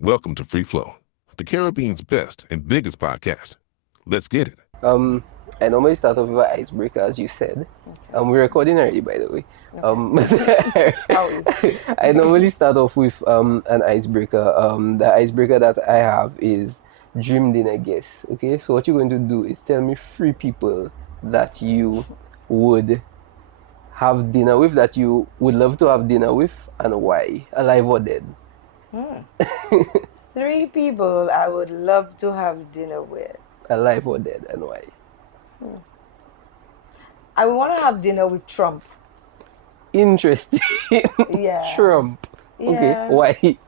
Welcome to Free Flow, the Caribbean's best and biggest podcast. Let's get it. I normally start off with an icebreaker, as you said. Okay. We're recording already, by the way. Oh. I normally start off with an icebreaker. The icebreaker that I have is dream dinner guess. Okay, so what you're going to do is tell me three people that you would have dinner with, that you would love to have dinner with, and why, alive or dead. Three people I would love to have dinner with. Alive or dead, and why. I would want to have dinner with Trump. Interesting. Yeah. Trump. Okay, Yeah. why?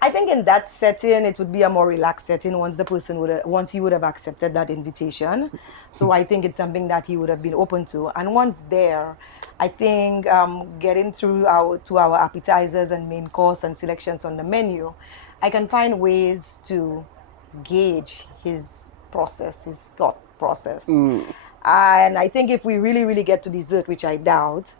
I think in that setting, it would be a more relaxed setting once he would have accepted that invitation. So I think it's something that he would have been open to. And once there, I think getting through our appetizers and main course and selections on the menu, I can find ways to gauge his process, his thought process. And I think if we really, really get to dessert, which I doubt,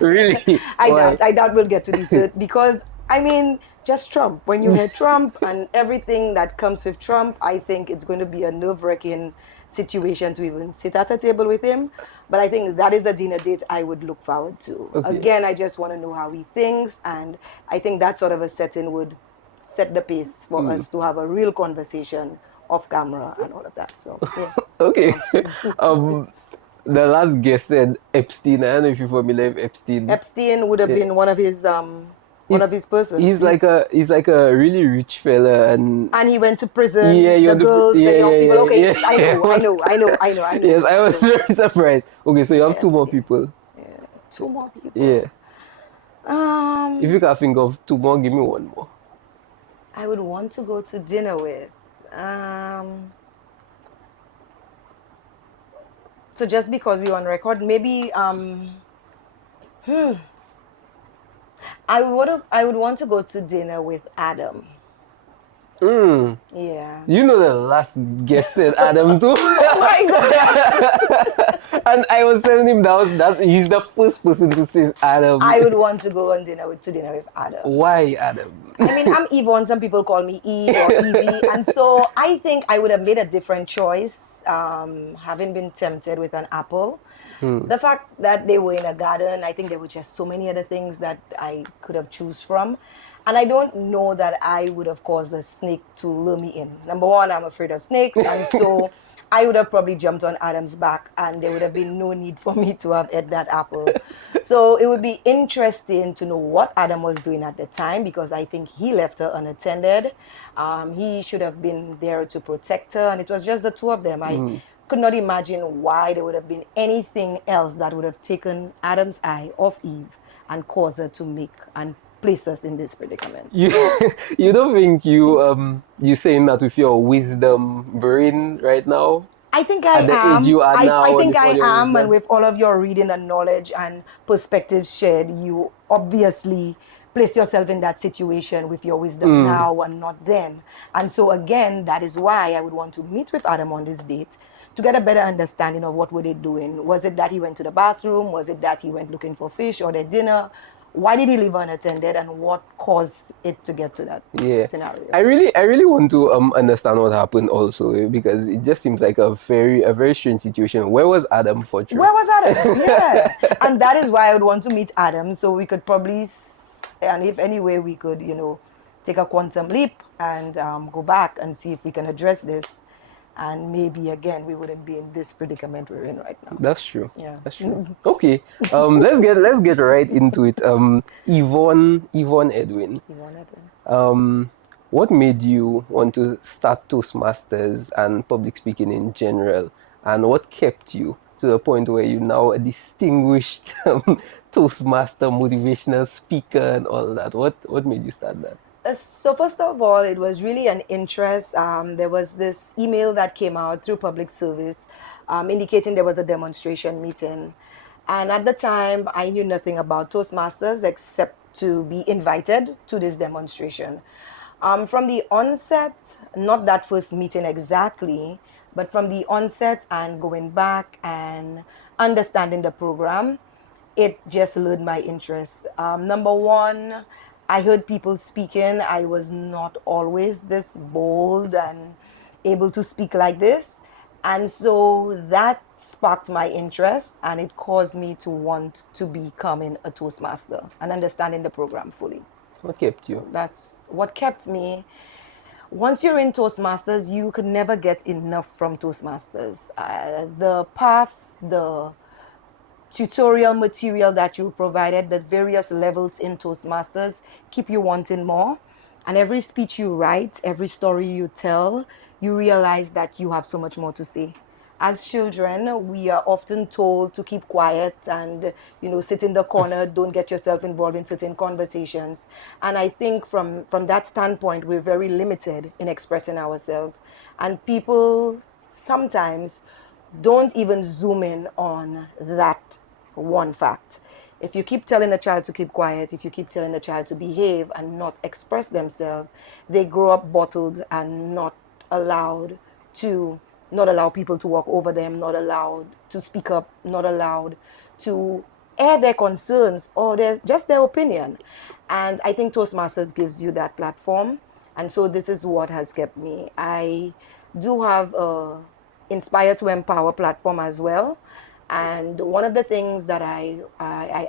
Really? Why? I doubt we'll get to dessert because, I mean, just Trump. When you hear Trump and everything that comes with Trump, I think it's going to be a nerve-wracking situation to even sit at a table with him. But I think that is a dinner date I would look forward to. Okay. Again, I just want to know how he thinks, and I think that sort of a setting would set the pace for us to have a real conversation off camera and all of that. So, yeah. Okay. The last guest said Epstein. I don't know if you're familiar with Epstein. Epstein would have been one of his persons. He's like a really rich fella, and And he went to prison. Yeah, the girls, the young people. Okay, yeah. yes, I know. yes, I was very surprised. Okay, so you have two more Epstein. people. Two more people. Yeah. Um, If you can think of two more, give me one more. I would want to go to dinner with. So just because we're on record, maybe I would want to go to dinner with Adam. Yeah. You know the last guest said Adam too. Oh my God. And I was telling him he's the first person to say Adam. I would want to go on dinner with Adam. Why Adam? I mean, I'm Yvonne. Some people call me Eve or Evie. And so I think I would have made a different choice, having been tempted with an apple. The fact that they were in a garden, I think there were just so many other things that I could have choose from. And I don't know that I would have caused a snake to lure me in. Number one, I'm afraid of snakes. And so I would have probably jumped on Adam's back and there would have been no need for me to have ate that apple. So it would be interesting to know what Adam was doing at the time because I think he left her unattended. He should have been there to protect her and it was just the two of them. I could not imagine why there would have been anything else that would have taken Adam's eye off Eve and caused her to make and place us in this predicament. You don't think you saying that with your wisdom brain right now? I think I At the am. age you are now, I think with all I your am, wisdom. and with all of your reading and knowledge and perspectives shared, you obviously place yourself in that situation with your wisdom now and not then. And so again, that is why I would want to meet with Adam on this date to get a better understanding of what were they doing. Was it that he went to the bathroom? Was it that he went looking for fish or their dinner? Why did he leave unattended and what caused it to get to that scenario? I really want to understand what happened also because it just seems like a very strange situation. Where was Adam for true? Where was Adam? Yeah. And that is why I would want to meet Adam so we could probably, and if any way we could, take a quantum leap and go back and see if we can address this. And maybe again, we wouldn't be in this predicament we're in right now. That's true. Yeah. That's true. Okay. Let's get right into it. Yvonne Edwin. Yvonne Edwin. What made you want to start Toastmasters and public speaking in general? And what kept you to the point where you're now a distinguished Toastmaster, motivational speaker and all that? What made you start that? So first of all, it was really an interest. There was this email that came out through public service indicating there was a demonstration meeting. And at the time, I knew nothing about Toastmasters except to be invited to this demonstration. From the onset, not that first meeting exactly, but from the onset and going back and understanding the program, it just lured my interest. Number one, I heard people speaking. I was not always this bold and able to speak like this. And so that sparked my interest and it caused me to want to becoming a Toastmaster and understanding the program fully. What kept you? So that's what kept me. Once you're in Toastmasters, you could never get enough from Toastmasters. The paths, the tutorial material that you provided, the various levels in Toastmasters keep you wanting more. And every speech you write, every story you tell, you realize that you have so much more to say. As children, we are often told to keep quiet and, sit in the corner, don't get yourself involved in certain conversations. And I think from that standpoint, we're very limited in expressing ourselves. And people sometimes don't even zoom in on that one fact. If you keep telling a child to keep quiet, if you keep telling a child to behave and not express themselves, they grow up bottled and allowed not allow people to walk over them, not allowed to speak up, not allowed to air their concerns or just their opinion. And I think Toastmasters gives you that platform. And so this is what has kept me. I do have a Inspire to Empower platform as well. And one of the things that I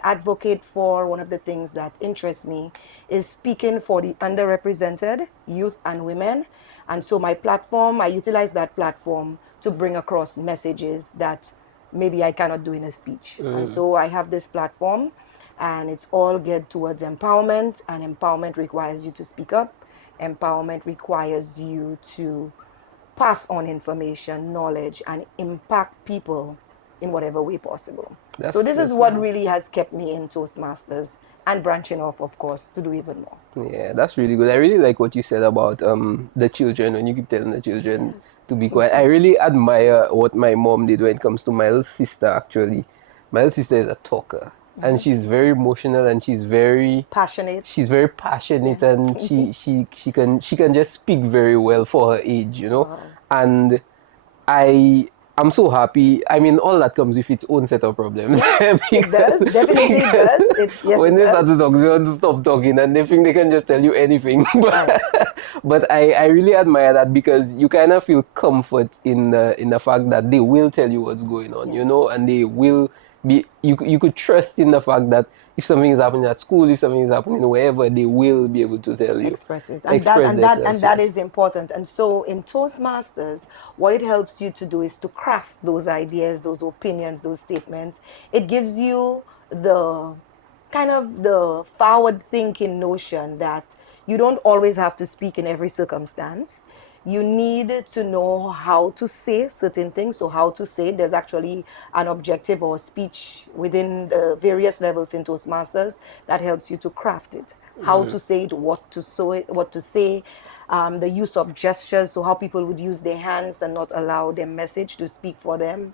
advocate for, one of the things that interests me is speaking for the underrepresented youth and women. And so my platform, I utilize that platform to bring across messages that maybe I cannot do in a speech. And so I have this platform and it's all geared towards empowerment, and empowerment requires you to speak up. Empowerment requires you to pass on information, knowledge, and impact people in whatever way possible. So this is what really has kept me in Toastmasters and branching off, of course, to do even more. Yeah, that's really good. I really like what you said about the children, when you keep telling the children to be quiet. I really admire what my mom did when it comes to my little sister, actually. My little sister is a talker. And she's very emotional and she's very Passionate. She's very passionate, Yes. and she can just speak very well for her age, Wow. And I'm so happy. I mean, all that comes with its own set of problems. It does, definitely does. When they start to talk, they want to stop talking and they think they can just tell you anything. But I really admire that, because you kind of feel comfort in the fact that they will tell you what's going on, and they will be, you could trust in the fact that if something is happening at school, if something is happening wherever, they will be able to tell you. Express it. And that is important. And so in Toastmasters, what it helps you to do is to craft those ideas, those opinions, those statements. It gives you the kind of the forward thinking notion that you don't always have to speak in every circumstance. You need to know how to say certain things. So how to say, there's actually an objective or speech within the various levels in Toastmasters that helps you to craft it. How to say it, what to say, the use of gestures, so how people would use their hands and not allow their message to speak for them.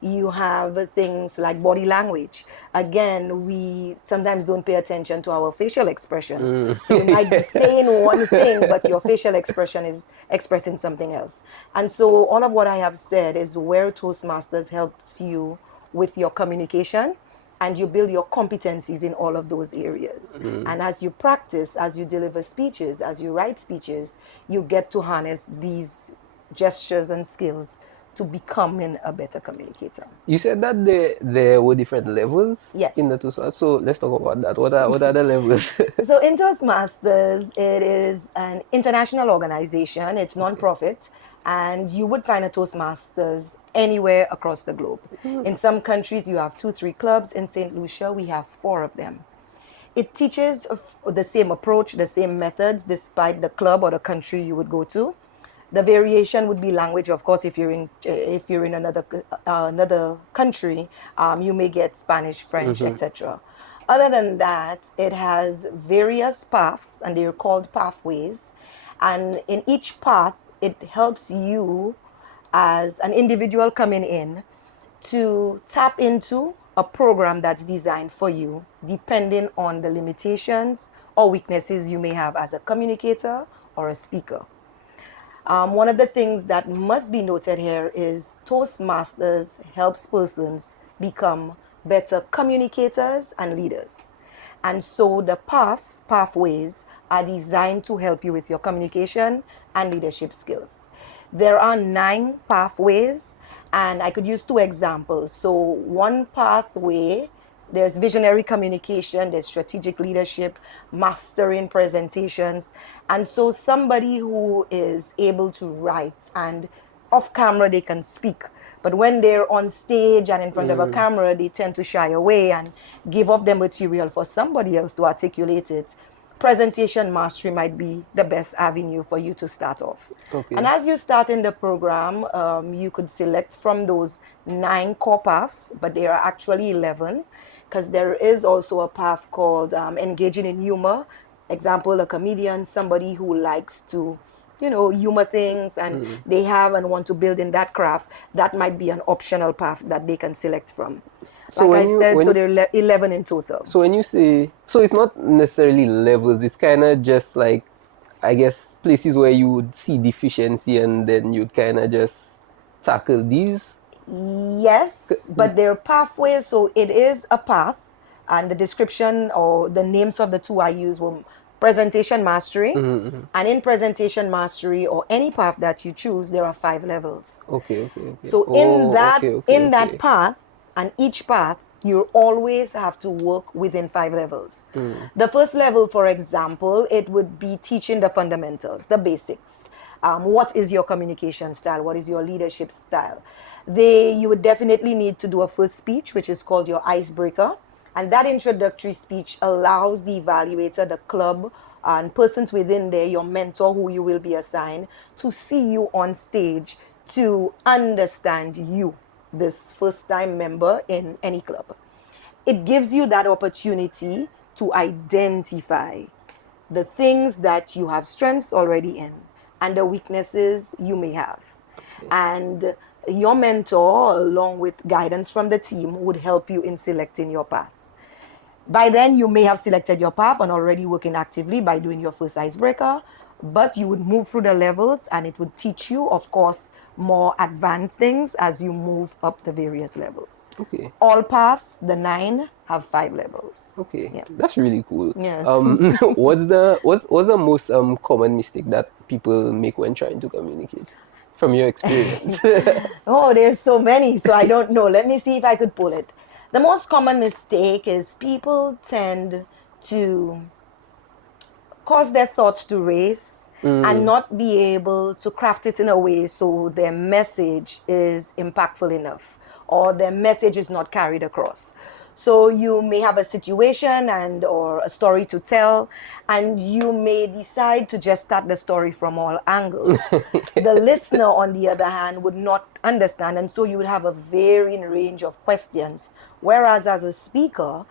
You have things like body language. Again, we sometimes don't pay attention to our facial expressions. So you might be saying one thing, but your facial expression is expressing something else. And so all of what I have said is where Toastmasters helps you with your communication, and you build your competencies in all of those areas. And as you practice, as you deliver speeches, as you write speeches, you get to harness these gestures and skills to becoming a better communicator. You said that there were different levels in the Toastmasters. So let's talk about that. What are the levels? So in Toastmasters, it is an international organization. It's non-profit. And you would find a Toastmasters anywhere across the globe. In some countries, you have 2-3 clubs. In St. Lucia, we have 4 of them. It teaches the same approach, the same methods, despite the club or the country you would go to. The variation would be language, of course. If you're in another country, you may get Spanish, French, etc. Other than that, it has various paths, and they're called pathways. And in each path, it helps you as an individual coming in to tap into a program that's designed for you, depending on the limitations or weaknesses you may have as a communicator or a speaker. One of the things that must be noted here is Toastmasters helps persons become better communicators and leaders. And so the pathways are designed to help you with your communication and leadership skills. There are 9 pathways, and I could use 2 examples. So one pathway, there's visionary communication, there's strategic leadership, mastering presentations. And so somebody who is able to write and off camera they can speak, but when they're on stage and in front of a camera, they tend to shy away and give up their material for somebody else to articulate it. Presentation mastery might be the best avenue for you to start off. Okay. And as you start in the program, you could select from those 9 core paths, but there are actually 11, because there is also a path called engaging in humor. Example, a comedian, somebody who likes to humor things, and they have and want to build in that craft. That might be an optional path that they can select from. So like I said, so there are 11 in total. So when you say, so it's not necessarily levels, it's kind of just like, I guess, places where you would see deficiency and then you'd kind of just tackle these? Yes, but there are pathways, so it is a path, and the description or the names of the 2 I use were presentation mastery, and in presentation mastery or any path that you choose, there are 5 levels. Okay. So in that path, and each path, you always have to work within 5 levels. The first level, for example, it would be teaching the fundamentals, the basics. What is your communication style? What is your leadership style? You would definitely need to do a first speech, which is called your icebreaker. And that introductory speech allows the evaluator, the club, and persons within there, your mentor who you will be assigned, to see you on stage, to understand you, this first-time member in any club. It gives you that opportunity to identify the things that you have strengths already in and the weaknesses you may have. And your mentor, along with guidance from the team, would help you in selecting your path. By then, you may have selected your path and already working actively by doing your first icebreaker, but you would move through the levels, and it would teach you, of course, more advanced things as you move up the various levels. Okay. All paths, the 9, have 5 levels. Okay. Yeah. That's really cool. Yes. What's the most common mistake that people make when trying to communicate, from your experience? Oh, there's so many, so I don't know. Let me see if I could pull it. The most common mistake is people tend to cause their thoughts to race and not be able to craft it in a way so their message is impactful enough or their message is not carried across. So you may have a situation or a story to tell, and you may decide to just start the story from all angles. The listener, on the other hand, would not understand, and so you would have a varying range of questions. Whereas as a speaker,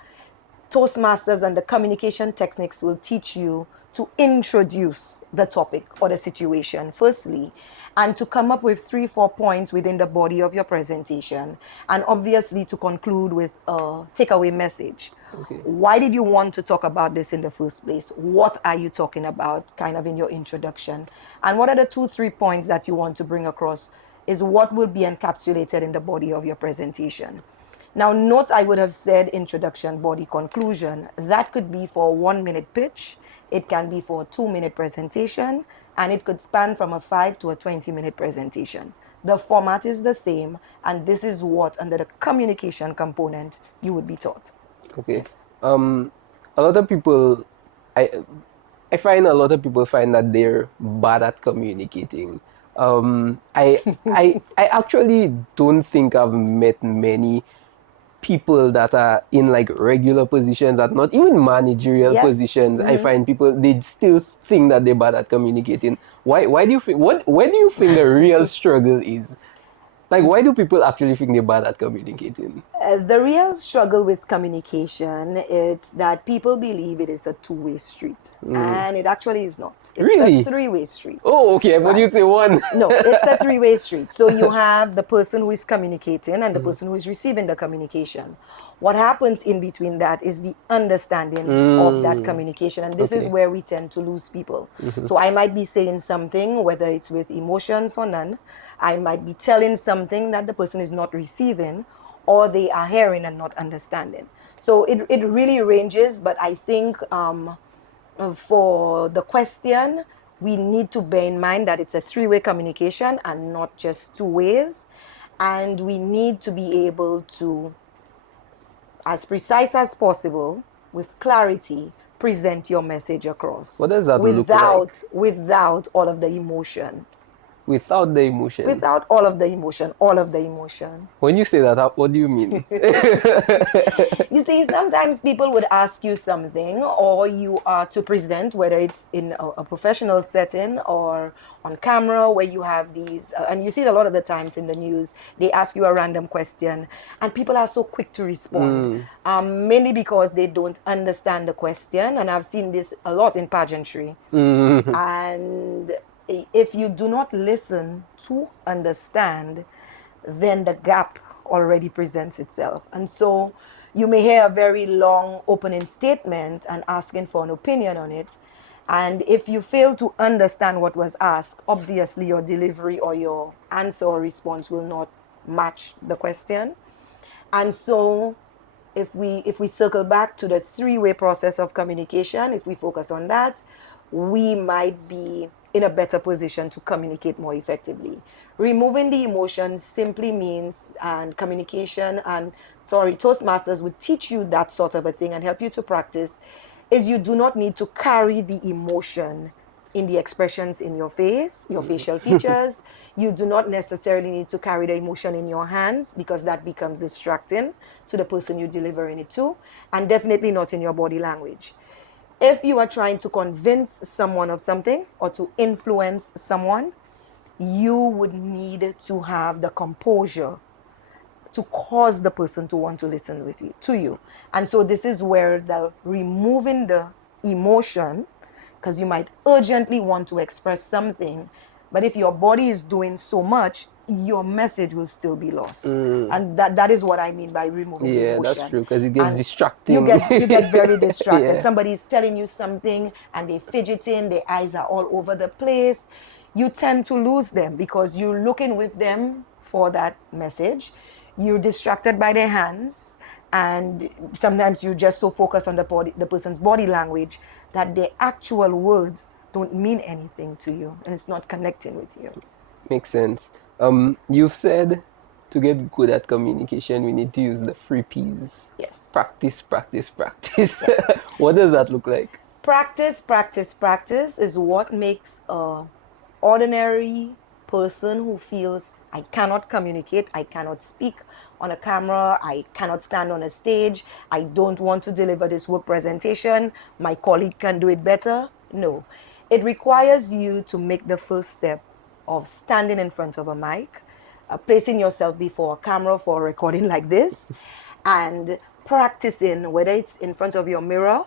Toastmasters and the communication techniques will teach you to introduce the topic or the situation firstly, and to come up with 3-4 points within the body of your presentation, and obviously to conclude with a takeaway message. Okay. Why did you want to talk about this in the first place? What are you talking about kind of in your introduction? And what are the 2-3 points that you want to bring across is what will be encapsulated in the body of your presentation. Now, note I would have said introduction, body, conclusion. That could be for a 1-minute pitch. It can be for a 2-minute presentation, and it could span from a 5 to a 20-minute presentation. The format is the same, and this is what, under the communication component, you would be taught. Okay. A lot of people, I find a lot of people find that they're bad at communicating. I actually don't think I've met many people that are in like regular positions, that not even managerial positions. I find people, they still think that they're bad at communicating. Why do you think, where do you think the real struggle is? Like, why do people actually think they're bad at communicating? The real struggle with communication is that people believe it is a 2-way street, and it actually is not. It's Really? a 3-way street. Oh, okay. But you say one. No, it's a 3-way street. So you have the person who is communicating and the person who is receiving the communication. What happens in between that is the understanding of that communication. And this is where we tend to lose people. So I might be saying something, whether it's with emotions or none. I might be telling something that the person is not receiving, or they are hearing and not understanding. So it really ranges, but I think for the question, we need to bear in mind that it's a three-way communication and not just two ways. And we need to be able to, as precise as possible, with clarity, present your message across. What does that look like? Without all of the emotion. Without the emotion. Without all of the emotion, all of the emotion. When you say that, what do you mean? You see, sometimes people would ask you something, or you are to present, whether it's in a professional setting or on camera, where you have these, and you see it a lot of the times in the news, they ask you a random question, and people are so quick to respond, mainly because they don't understand the question. And I've seen this a lot in pageantry. And if you do not listen to understand, then the gap already presents itself. And so you may hear a very long opening statement and asking for an opinion on it. And if you fail to understand what was asked, obviously your delivery or your answer or response will not match the question. And so if we circle back to the three-way process of communication, if we focus on that, we might be in a better position to communicate more effectively. Removing the emotions simply means, and communication, and Toastmasters would teach you that sort of a thing and help you to practice, is you do not need to carry the emotion in the expressions in your face, your facial features. You do not necessarily need to carry the emotion in your hands, because that becomes distracting to the person you're delivering it to, and definitely not in your body language. If you are trying to convince someone of something or to influence someone, you would need to have the composure to cause the person to want to listen to you. And so this is where the removing the emotion, because you might urgently want to express something, but if your body is doing so much, your message will still be lost. And that is what I mean by removing the emotion. Yeah, that's true, because it gets And distracting. you get very distracted. Yeah. Somebody's telling you something and they're fidgeting, their eyes are all over the place. You tend to lose them because you're looking with them for that message. You're distracted by their hands, and sometimes you're just so focused on the person's body language that the actual words don't mean anything to you, and it's not connecting with you. Makes sense. You've said to get good at communication, we need to use the 3 Ps. Yes. Practice, practice, practice. What does that look like? Practice, practice, practice is what makes a ordinary person who feels, I cannot communicate, I cannot speak on a camera, I cannot stand on a stage, I don't want to deliver this work presentation, my colleague can do it better. No. It requires you to make the first step of standing in front of a mic, placing yourself before a camera for a recording like this, and practicing, whether it's in front of your mirror,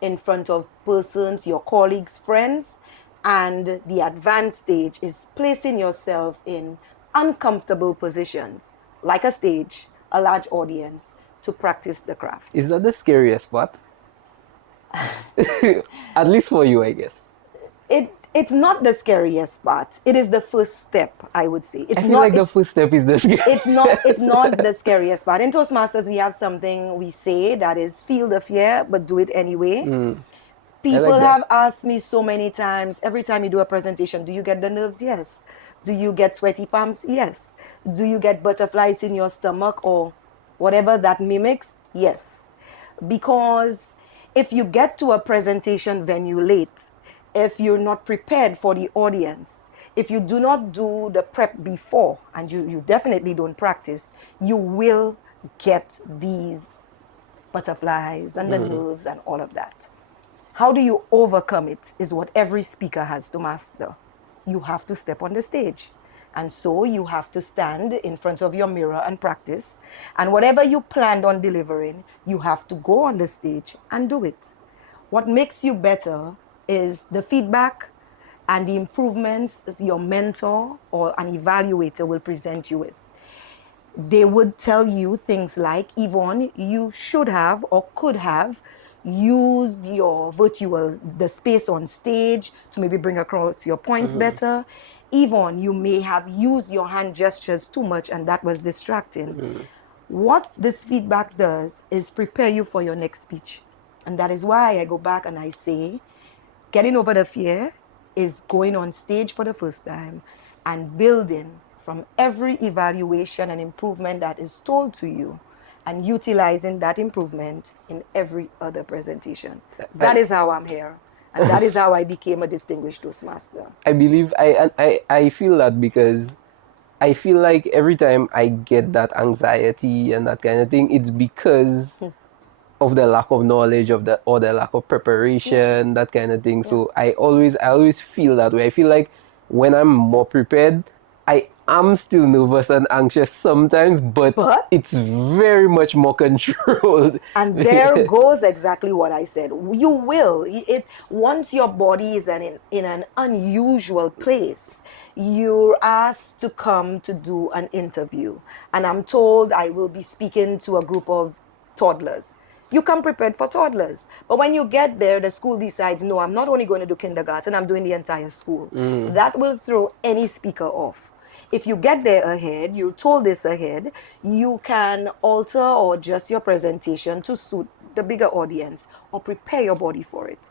in front of persons, your colleagues, friends. And the advanced stage is placing yourself in uncomfortable positions, like a stage, a large audience, to practice the craft. Is that the scariest part? At least for you, I guess. It's not the scariest part. It is the first step, I would say. I feel like the first step is the scariest. It's not the scariest part. In Toastmasters, we have something we say that is feel the fear, but do it anyway. People like have asked me so many times, every time you do a presentation, do you get the nerves? Yes. Do you get sweaty palms? Yes. Do you get butterflies in your stomach or whatever that mimics? Yes. Because if you get to a presentation venue late, if you're not prepared for the audience, if you do not do the prep before, and you definitely don't practice, you will get these butterflies and the nerves and all of that. How do you overcome it is what every speaker has to master. You have to step on the stage. And so you have to stand in front of your mirror and practice. And whatever you planned on delivering, you have to go on the stage and do it. What makes you better is the feedback and the improvements your mentor or an evaluator will present you with. They would tell you things like, Yvonne, you should have or could have used the space on stage to maybe bring across your points better. Yvonne, you may have used your hand gestures too much and that was distracting. What this feedback does is prepare you for your next speech. And that is why I go back and I say, getting over the fear is going on stage for the first time and building from every evaluation and improvement that is told to you and utilizing that improvement in every other presentation. That is how I'm here. And that is how I became a distinguished Toastmaster. I believe I feel that because I feel like every time I get that anxiety and that kind of thing, it's because of the lack of knowledge of the or the lack of preparation, that kind of thing. So I always feel that way. I feel like when I'm more prepared, I am still nervous and anxious sometimes, but it's very much more controlled. And there goes exactly what I said. You will. Once your body is in an unusual place, you're asked to come to do an interview. And I'm told I will be speaking to a group of toddlers. You come prepared for toddlers. But when you get there, the school decides, no, I'm not only going to do kindergarten, I'm doing the entire school. That will throw any speaker off. If you get there ahead, you're told this ahead, you can alter or adjust your presentation to suit the bigger audience or prepare your body for it.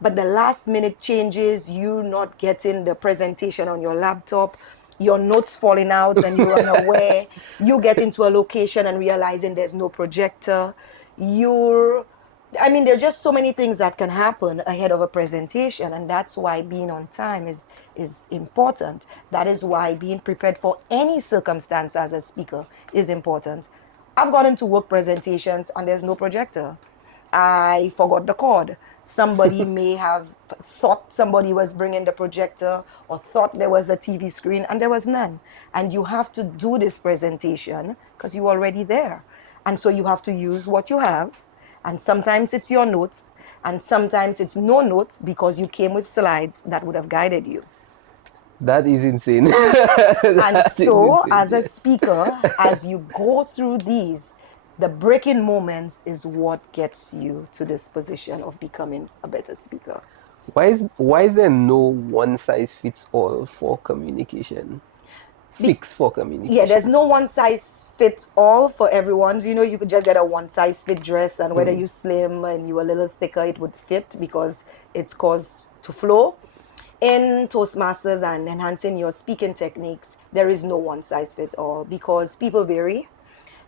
But the last minute changes, you not getting the presentation on your laptop, your notes falling out and you're unaware, you get into a location and realizing there's no projector, there's just so many things that can happen ahead of a presentation, and that's why being on time is important. That is why being prepared for any circumstance as a speaker is important. I've gotten to work presentations and there's no projector. I forgot the cord. Somebody may have thought somebody was bringing the projector or thought there was a TV screen, and there was none. And you have to do this presentation because you're already there. And so you have to use what you have. And sometimes it's your notes, and sometimes it's no notes because you came with slides that would have guided you. That is insane. And so, as a speaker, as you go through these, the breaking moments is what gets you to this position of becoming a better speaker. Why is there no one size fits all for communication? For communication. Yeah, there's no one size fits all for everyone. You could just get a one size fit dress, and whether you slim and you a little thicker, it would fit because it's caused to flow. In Toastmasters and enhancing your speaking techniques, there is no one size fit all because people vary,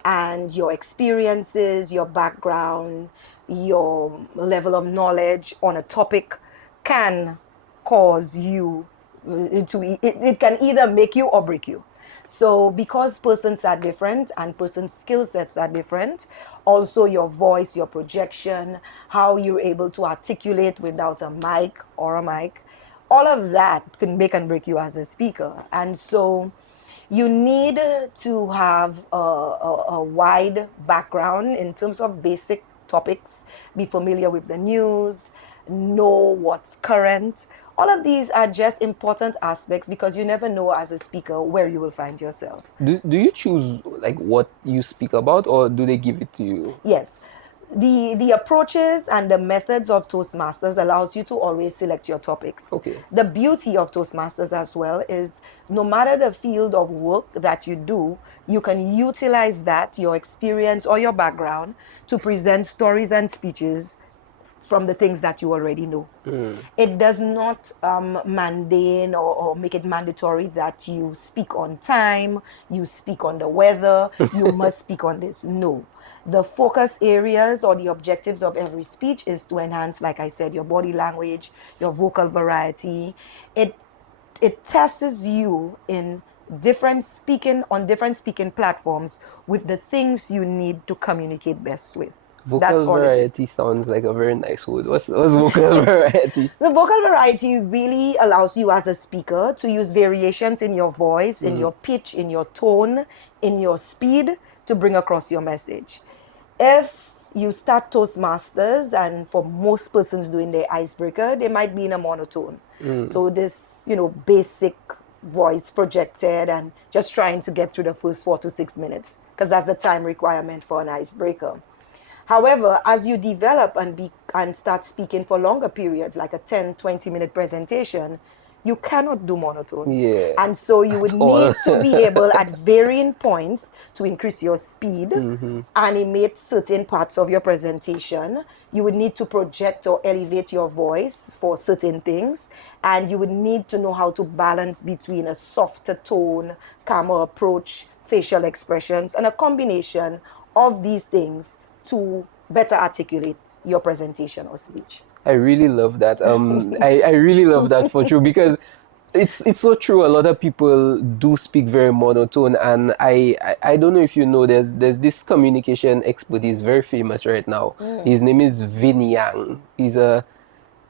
and your experiences, your background, your level of knowledge on a topic can cause you it can either make you or break you. So because persons are different and persons' skill sets are different, also your voice, your projection, how you're able to articulate without a mic or a mic, all of that can make and break you as a speaker. And so you need to have a wide background in terms of basic topics, be familiar with the news, know what's current. All of these are just important aspects because you never know as a speaker where you will find yourself. Do you choose like what you speak about, or do they give it to you? Yes. The approaches and the methods of Toastmasters allows you to always select your topics. Okay. The beauty of Toastmasters as well is no matter the field of work that you do, you can utilize that, your experience or your background, to present stories and speeches from the things that you already know. It does not mandate or make it mandatory that you speak on time, you speak on the weather, you must speak on this. No. The focus areas or the objectives of every speech is to enhance, like I said, your body language, your vocal variety. It tests you in different speaking platforms with the things you need to communicate best with. Vocal variety sounds like a very nice word. What's vocal variety? The vocal variety really allows you as a speaker to use variations in your voice, in your pitch, in your tone, in your speed to bring across your message. If you start Toastmasters, and for most persons doing their icebreaker, they might be in a monotone. So this, basic voice projected and just trying to get through the first 4 to 6 minutes because that's the time requirement for an icebreaker. However, as you develop and start speaking for longer periods, like a 10, 20-minute presentation, you cannot do monotone. Yeah. And so you would At all. need to be able at varying points to increase your speed, animate certain parts of your presentation. You would need to project or elevate your voice for certain things. And you would need to know how to balance between a softer tone, calmer approach, facial expressions, and a combination of these things to better articulate your presentation or speech. I really love that. I really love that for you because it's so true. A lot of people do speak very monotone, and I don't know if you know. There's this communication expert. He's very famous right now. His name is Vin Yang. He's a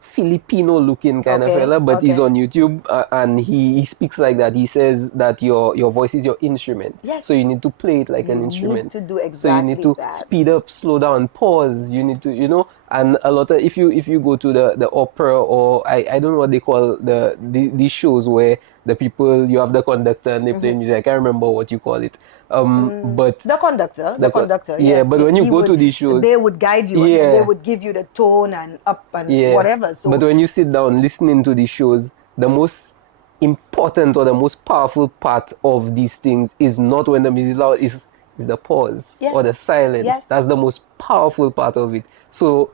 Filipino looking kind of Okay, fella, but he's okay. on YouTube, and he speaks like that. He says that your voice is your instrument. Yes. So you need to play it like You an need instrument. to do So you need exactly to that. speed up, slow down, pause. You need to, and a lot of if you go to the opera, or I don't know what they call these shows where the people, you have the conductor and they play music. I can't remember what you call it. But The conductor, yeah, yes. but when you go to these shows, they would guide you and then they yeah. would give you the tone and up and Yeah. whatever. So But when you sit down listening to these shows, the most important or the most powerful part of these things is not when the music is loud, is the pause Yes. or the silence. Yes. That's the most powerful part of it. So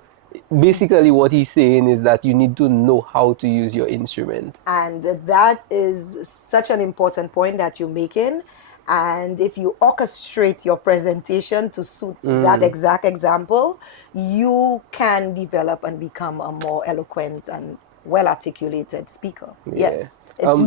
basically what he's saying is that you need to know how to use your instrument. And that is such an important point that you're making. And if you orchestrate your presentation to suit that exact example, you can develop and become a more eloquent and well-articulated speaker. Yeah. Yes. It's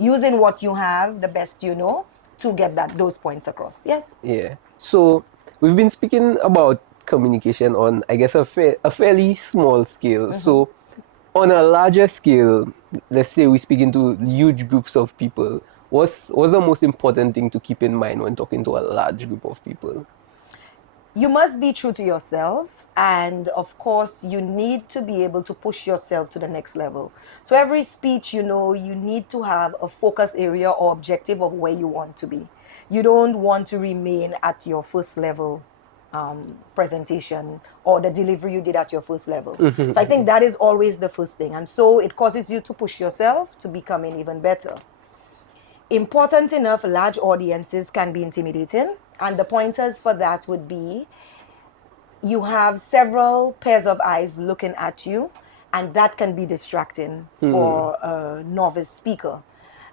using what you have, the best you know, to get those points across. Yes. Yeah. So we've been speaking about communication on, I guess, a fairly small scale. So on a larger scale, let's say we speak into huge groups of people. What's the most important thing to keep in mind when talking to a large group of people? You must be true to yourself, and of course you need to be able to push yourself to the next level. So every speech, you need to have a focus area or objective of where you want to be. You don't want to remain at your first level presentation or the delivery you did at your first level. So I think that is always the first thing, and so it causes you to push yourself to becoming even better. Important enough, large audiences can be intimidating, and the pointers for that would be you have several pairs of eyes looking at you, and that can be distracting for a novice speaker.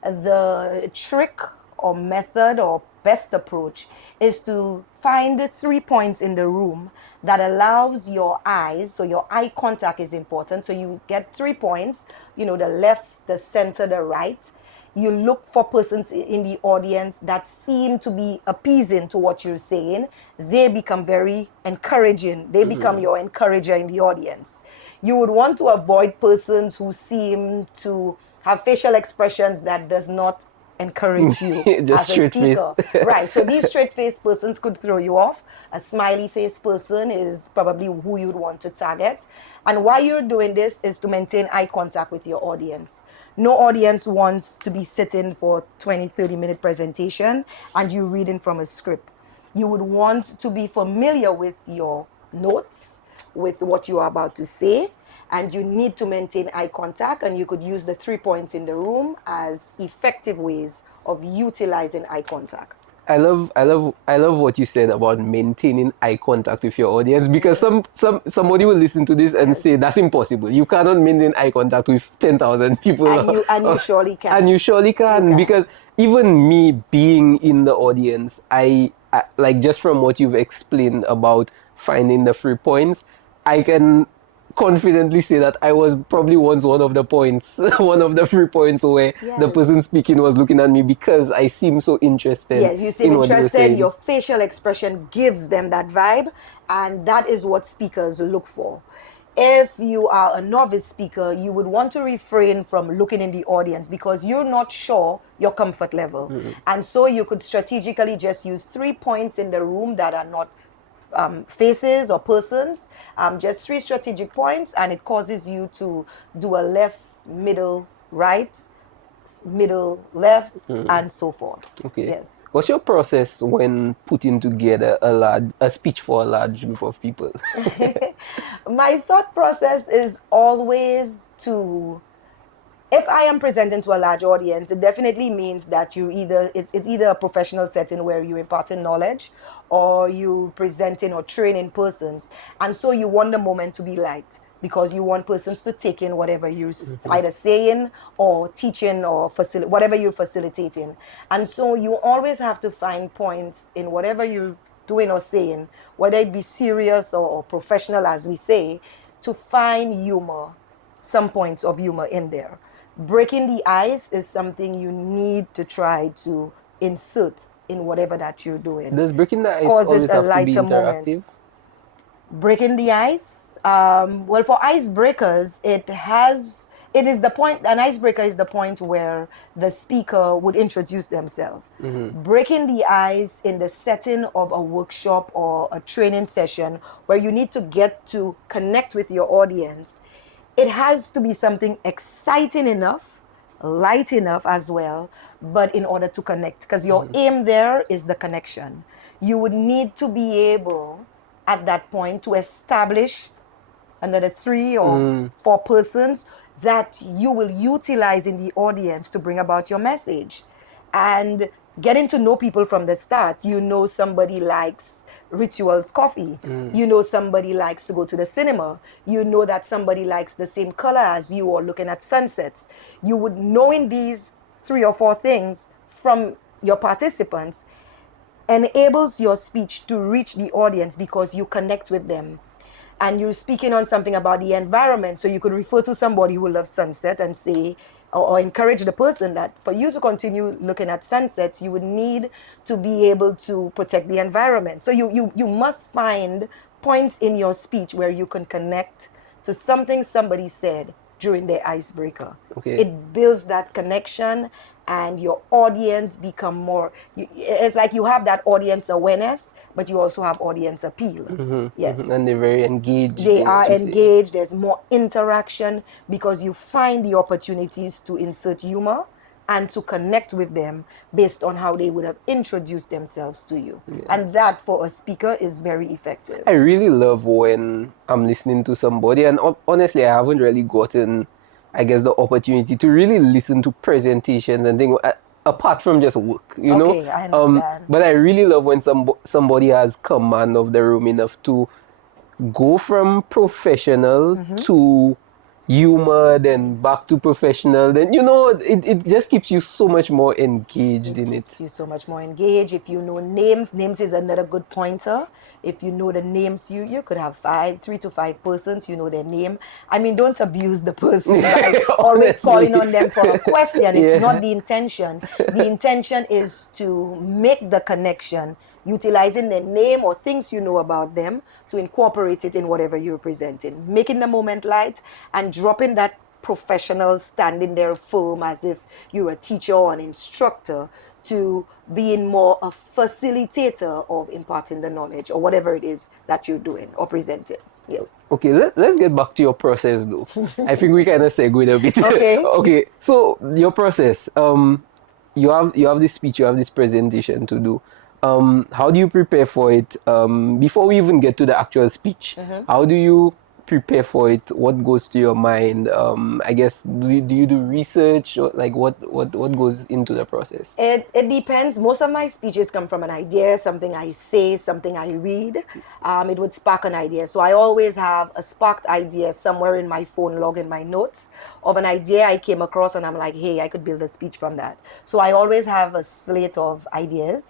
The trick or method or best approach is to find the 3 points in the room that allows your eyes, so your eye contact is important, so you get 3 points, the left, the center, the right. You look for persons in the audience that seem to be appeasing to what you're saying. They become very encouraging. They become your encourager in the audience. You would want to avoid persons who seem to have facial expressions that does not encourage you Just as a straight face. speaker. Right. So these straight-faced persons could throw you off. A smiley-faced person is probably who you'd want to target. And why you're doing this is to maintain eye contact with your audience. No audience wants to be sitting for 20, 30-minute presentation and you reading from a script. You would want to be familiar with your notes, with what you are about to say, and you need to maintain eye contact, and you could use the 3 points in the room as effective ways of utilizing eye contact. I love what you said about maintaining eye contact with your audience, because somebody will listen to this and say that's impossible. You cannot maintain eye contact with 10,000 people. And you surely can. And you surely can, because even me being in the audience, I like, just from what you've explained about finding the 3 points, I can confidently say that I was probably once one of the 3 points where the person speaking was looking at me because I seem so interested. Yes, you seem in what they were interested. saying. Your facial expression gives them that vibe, and that is what speakers look for. If you are a novice speaker, you would want to refrain from looking in the audience because you're not sure your comfort level. And so you could strategically just use 3 points in the room that are not faces or persons, just 3 strategic points, and it causes you to do a left, middle, right, middle, left, and so forth. Okay. Yes. What's your process when putting together a speech for a large group of people? My thought process is always to if I am presenting to a large audience, it definitely means that it's either a professional setting where you imparting knowledge, or you presenting or training persons, and so you want the moment to be light because you want persons to take in whatever you're either saying or teaching or whatever you're facilitating, and so you always have to find points in whatever you're doing or saying, whether it be serious or professional, as we say, to find humor, some points of humor in there. Breaking the ice is something you need to try to insert in whatever that you're doing. Does breaking the ice Cause it always a have to be lighter moment. interactive? Breaking the ice, well, for icebreakers, it is the point, an icebreaker is the point where the speaker would introduce themselves. Breaking the ice in the setting of a workshop or a training session where you need to get to connect with your audience, it has to be something exciting enough, light enough as well, but in order to connect, because your aim there is the connection. You would need to be able at that point to establish another 3 or 4 persons that you will utilize in the audience to bring about your message. And getting to know people from the start, you know somebody likes Rituals coffee. You know somebody likes to go to the cinema. You know that somebody likes the same color as you or looking at sunsets. You would knowing these 3 or 4 things from your participants enables your speech to reach the audience because you connect with them. And you're speaking on something about the environment, so you could refer to somebody who loves sunset and say, or encourage the person that for you to continue looking at sunsets, you would need to be able to protect the environment. So you must find points in your speech where you can connect to something somebody said during their icebreaker. Okay. It builds that connection, and your audience become more, it's like you have that audience awareness, but you also have audience appeal. Yes. And they're very engaged. They in what are you say. engaged. There's more interaction because you find the opportunities to insert humor and to connect with them based on how they would have introduced themselves to you. And that for a speaker is very effective. I really love when I'm listening to somebody, and honestly, I haven't really gotten, I guess, the opportunity to really listen to presentations and things apart from just work, you know. Okay, I understand. But I really love when somebody has command of the room enough to go from professional to humor, then back to professional, then it just keeps you so much more engaged in it. Keeps you so much more engaged. If you know names is another good pointer. If you know the names, you could have 3 to 5 persons, you know their name. I mean, don't abuse the person by always calling on them for a question. It's not the intention. The intention is to make the connection, utilizing their name or things you know about them to incorporate it in whatever you're presenting, making the moment light and dropping that professional standing there firm as if you're a teacher or an instructor to being more a facilitator of imparting the knowledge or whatever it is that you're doing or presenting. Yes. Okay, let's get back to your process though. I think we kind of segued a bit. Okay. Okay, so your process. You have this speech, you have this presentation to do. How do you prepare for it? Before we even get to the actual speech, how do you prepare for it? What goes to your mind? I guess do you do research, or like what goes into the process? It depends. Most of my speeches come from an idea, something I say, something I read. It would spark an idea. So I always have a sparked idea somewhere in my phone log in my notes of an idea I came across, and I'm like, hey, I could build a speech from that. So I always have a slate of ideas.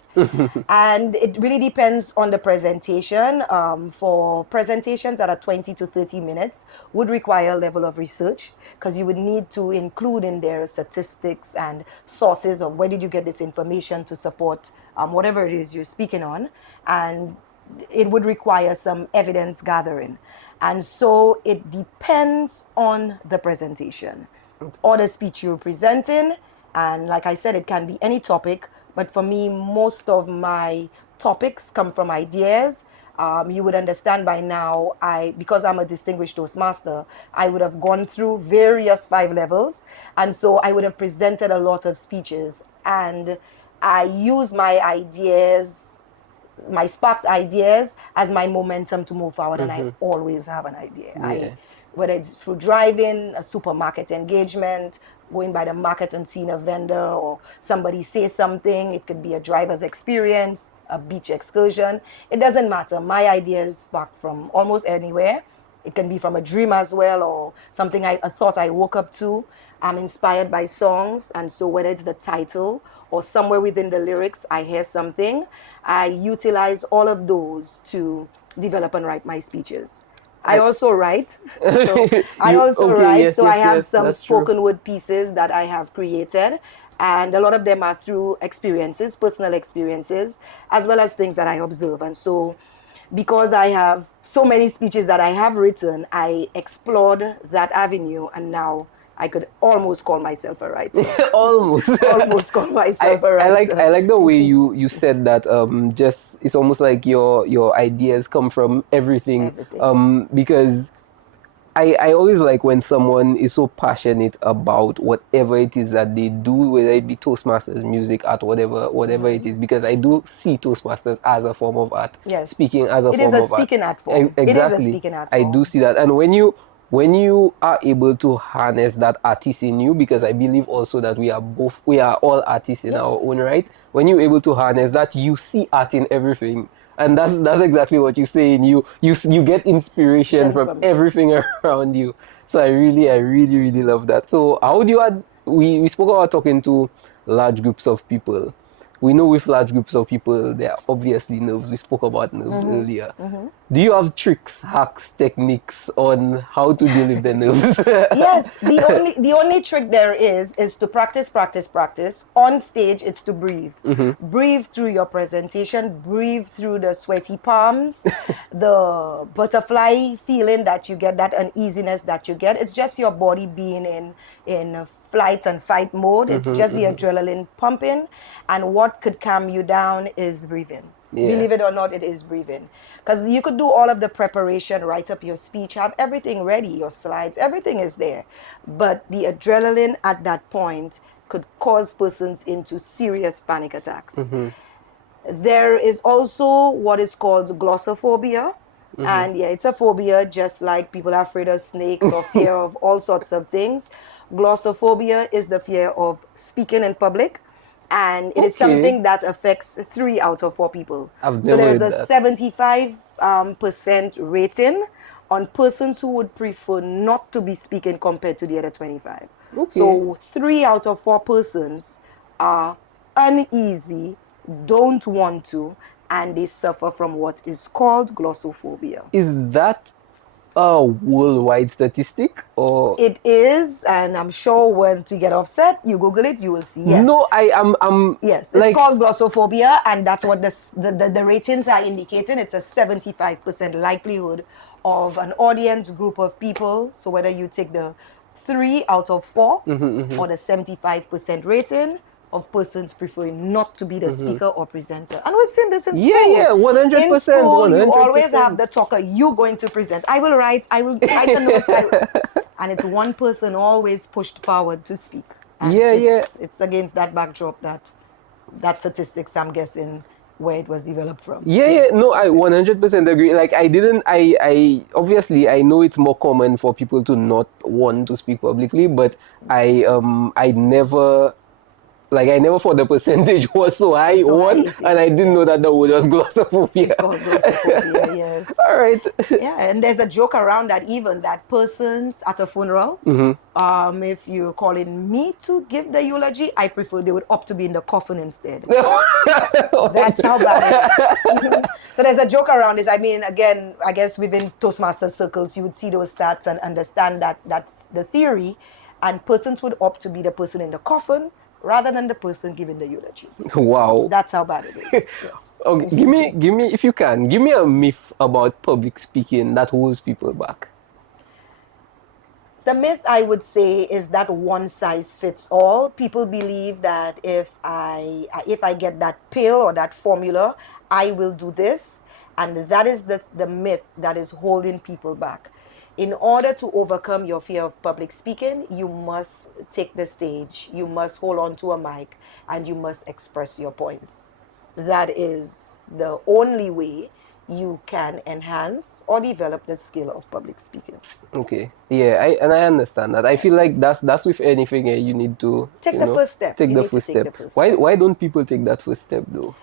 And it really depends on the presentation. For presentations that are 20 to 30 minutes would require a level of research because you would need to include in there statistics and sources of where did you get this information to support whatever it is you're speaking on, and it would require some evidence gathering. And so it depends on the presentation or the speech you're presenting. And like I said, it can be any topic, but for me, most of my topics come from ideas. You would understand by now, because I'm a distinguished Toastmaster, I would have gone through various 5 levels. And so I would have presented a lot of speeches. And I use my ideas, my sparked ideas, as my momentum to move forward. And I always have an idea. Whether it's through driving, a supermarket engagement, going by the market and seeing a vendor or somebody say something. It could be a driver's experience, a beach excursion. It doesn't matter. My ideas spark from almost anywhere. It can be from a dream as well, or something a thought I woke up to. I'm inspired by songs, and so whether it's the title or somewhere within the lyrics, I hear something, I utilize all of those to develop and write my speeches. I also write. So I also okay, write. yes, So yes, I have yes, some that's true. spoken word pieces that I have created, and a lot of them are through experiences, personal experiences, as well as things that I observe. And so because I have so many speeches that I have written, I explored that avenue, and now I could almost call myself a writer. Almost. Almost call myself a I writer. like the way you said that just it's almost like your ideas come from everything Everything. because I always like when someone is so passionate about whatever it is that they do, whether it be Toastmasters, music, art, whatever it is, because I do see Toastmasters as a form of art, Yes. speaking as a It is form a of art. speaking art form. It is a Exactly. speaking art I do form. see that. And when you are able to harness that artist in you, because I believe also that we are all artists in our Yes. own right. When you're able to harness that, you see art in everything. And that's exactly what you're saying. You get inspiration from From everything around you. So I really love that. So how do you add? We spoke about talking to large groups of people. We know with large groups of people, there are obviously nerves. We spoke about nerves earlier. Do you have tricks, hacks, techniques on how to deal with the nerves? Yes, the only trick there is to practice, practice, practice. On stage, it's to breathe. Breathe through your presentation, breathe through the sweaty palms, the butterfly feeling that you get, that uneasiness that you get. It's just your body being in flight and fight mode. It's just the adrenaline pumping, and what could calm you down is breathing. Yeah. Believe it or not, it is breathing. Because you could do all of the preparation, write up your speech, have everything ready, your slides, everything is there. But the adrenaline at that point could cause persons into serious panic attacks. There is also what is called glossophobia. And yeah, it's a phobia, just like people are afraid of snakes or fear of all sorts of things. Glossophobia is the fear of speaking in public, and it is Okay. something that affects 3 out of 4 people. I've So never there's heard a that. 75% rating on persons who would prefer not to be speaking compared to the other 25. Okay. So 3 out of 4 persons are uneasy, don't want to, and they suffer from what is called glossophobia. Is that a worldwide statistic or It is, and I'm sure once we get offset, you Google it, you will see. Yes. no? I'm Yes, it's like called glossophobia, and that's what the ratings are indicating. It's a 75% likelihood of an audience group of people. So whether you take the 3 out of 4 or the 75% rating of persons preferring not to be the speaker or presenter. And we've seen this in yeah, school. yeah, 100%, In school, you always 100%. have the talker, you going to present. I will write the notes. And it's one person always pushed forward to speak. And Yeah, yeah. it's against that backdrop that statistics, I'm guessing, where it was developed from. Yeah, yeah, no, I 100% agree. Like, I obviously I know it's more common for people to not want to speak publicly, but I never, like, I never thought the percentage was so high, So one, it and I is, didn't know that the word was glossophobia. It's called glossophobia, yes. All right. Yeah, and there's a joke around that, even that persons at a funeral, if you're calling me to give the eulogy, I prefer they would opt to be in the coffin instead. That's how bad it is. So there's a joke around this. I mean, again, I guess within Toastmasters circles, you would see those stats and understand that the theory, and persons would opt to be the person in the coffin rather than the person giving the eulogy. Wow. That's how bad it is. Yes. Okay, give me, if you can, give me a myth about public speaking that holds people back. The myth, I would say, is that one size fits all. People believe that if I get that pill or that formula, I will do this. And that is the myth that is holding people back. In order to overcome your fear of public speaking, you must take the stage, you must hold on to a mic, and you must express your points. That is the only way you can enhance or develop the skill of public speaking. Okay. Yeah, I understand that. I feel like that's with anything, you need to, Take the first step. take You the need to first take step. the first Why step. why don't people take that first step though?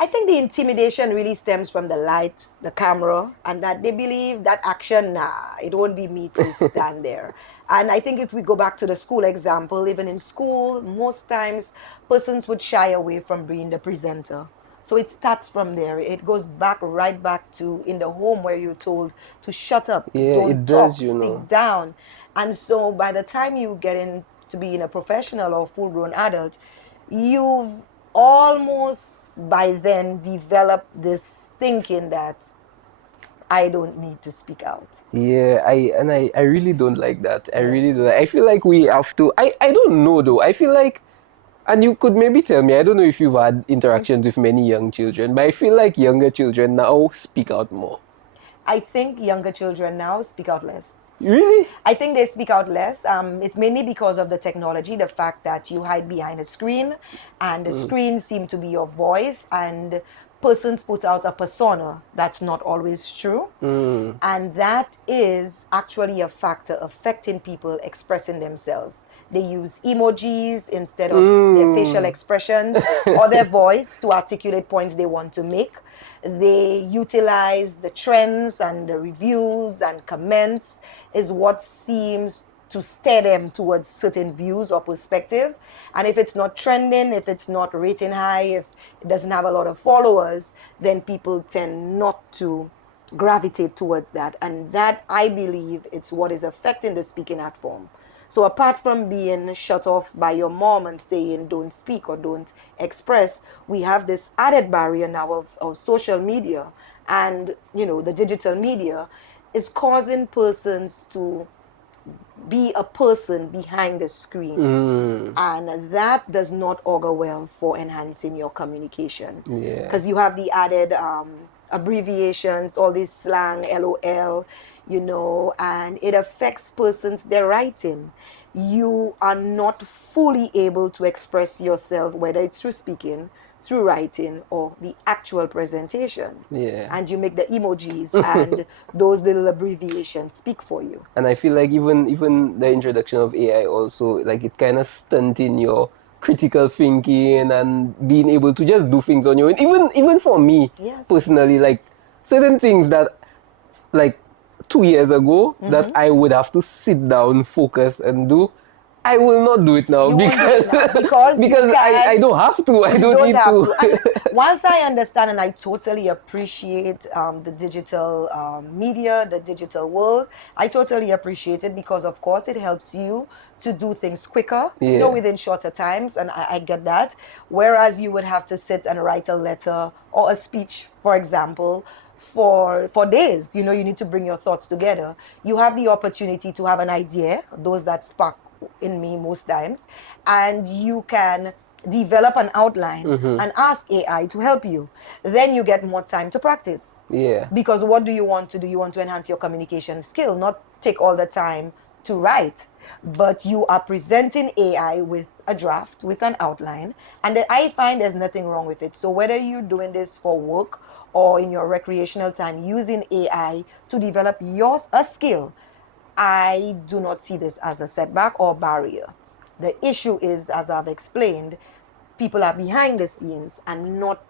I think the intimidation really stems from the lights, the camera, and that they believe that action, nah, it won't be me to stand there. And I think if we go back to the school example, even in school, most times persons would shy away from being the presenter. So it starts from there. It goes back, right back to in the home where you're told to shut up, Yeah, don't it does, talk, you know. speak down. And so by the time you get into being a professional or full grown adult, you've almost by then developed this thinking that I don't need to speak out. Yeah, I really don't like that. I really Yes. don't. I feel like we have to. I don't know though. I feel like, and you could maybe tell me. I don't know if you've had interactions with many young children, but I feel like younger children now speak out more. I think younger children now speak out less. Really? I think they speak out less. It's mainly because of the technology, the fact that you hide behind a screen and the screen seem to be your voice, and persons put out a persona that's not always true. And that is actually a factor affecting people expressing themselves. They use emojis instead of their facial expressions or their voice to articulate points they want to make. They utilize the trends and the reviews and comments is what seems to steer them towards certain views or perspective. And if it's not trending, if it's not rating high, if it doesn't have a lot of followers, then people tend not to gravitate towards that. And that, I believe, it's what is affecting the speaking art form. So apart from being shut off by your mom and saying don't speak or don't express, we have this added barrier now of social media, and the digital media is causing persons to be a person behind the screen. And that does not augur well for enhancing your communication. Yeah. Because you have the added abbreviations, all this slang, LOL, and it affects persons, their writing. You are not fully able to express yourself, whether it's through speaking, through writing, or the actual presentation. Yeah. And you make the emojis and those little abbreviations speak for you. And I feel like even the introduction of AI also, like, it kind of stunting your critical thinking and being able to just do things on your own. Even for me, Yes. personally, like certain things that, like, 2 years ago, that I would have to sit down, focus, and do, I will not do it now You won't do because it now because you I can. don't have to. I You don't need have to. And once I understand and I totally appreciate the digital media, the digital world, I totally appreciate it because, of course, it helps you to do things quicker, Yeah. within shorter times, and I get that. Whereas you would have to sit and write a letter or a speech, for example, for days. You need to bring your thoughts together. You have the opportunity to have an idea, those that spark in me most times, and you can develop an outline and ask AI to help you. Then you get more time to practice. Yeah. Because what do you want to do? You want to enhance your communication skill, not take all the time to write. But you are presenting AI with a draft, with an outline, and I find there's nothing wrong with it. So whether you're doing this for work or in your recreational time, using AI to develop a skill, I do not see this as a setback or barrier. The issue is, as I've explained, people are behind the scenes and not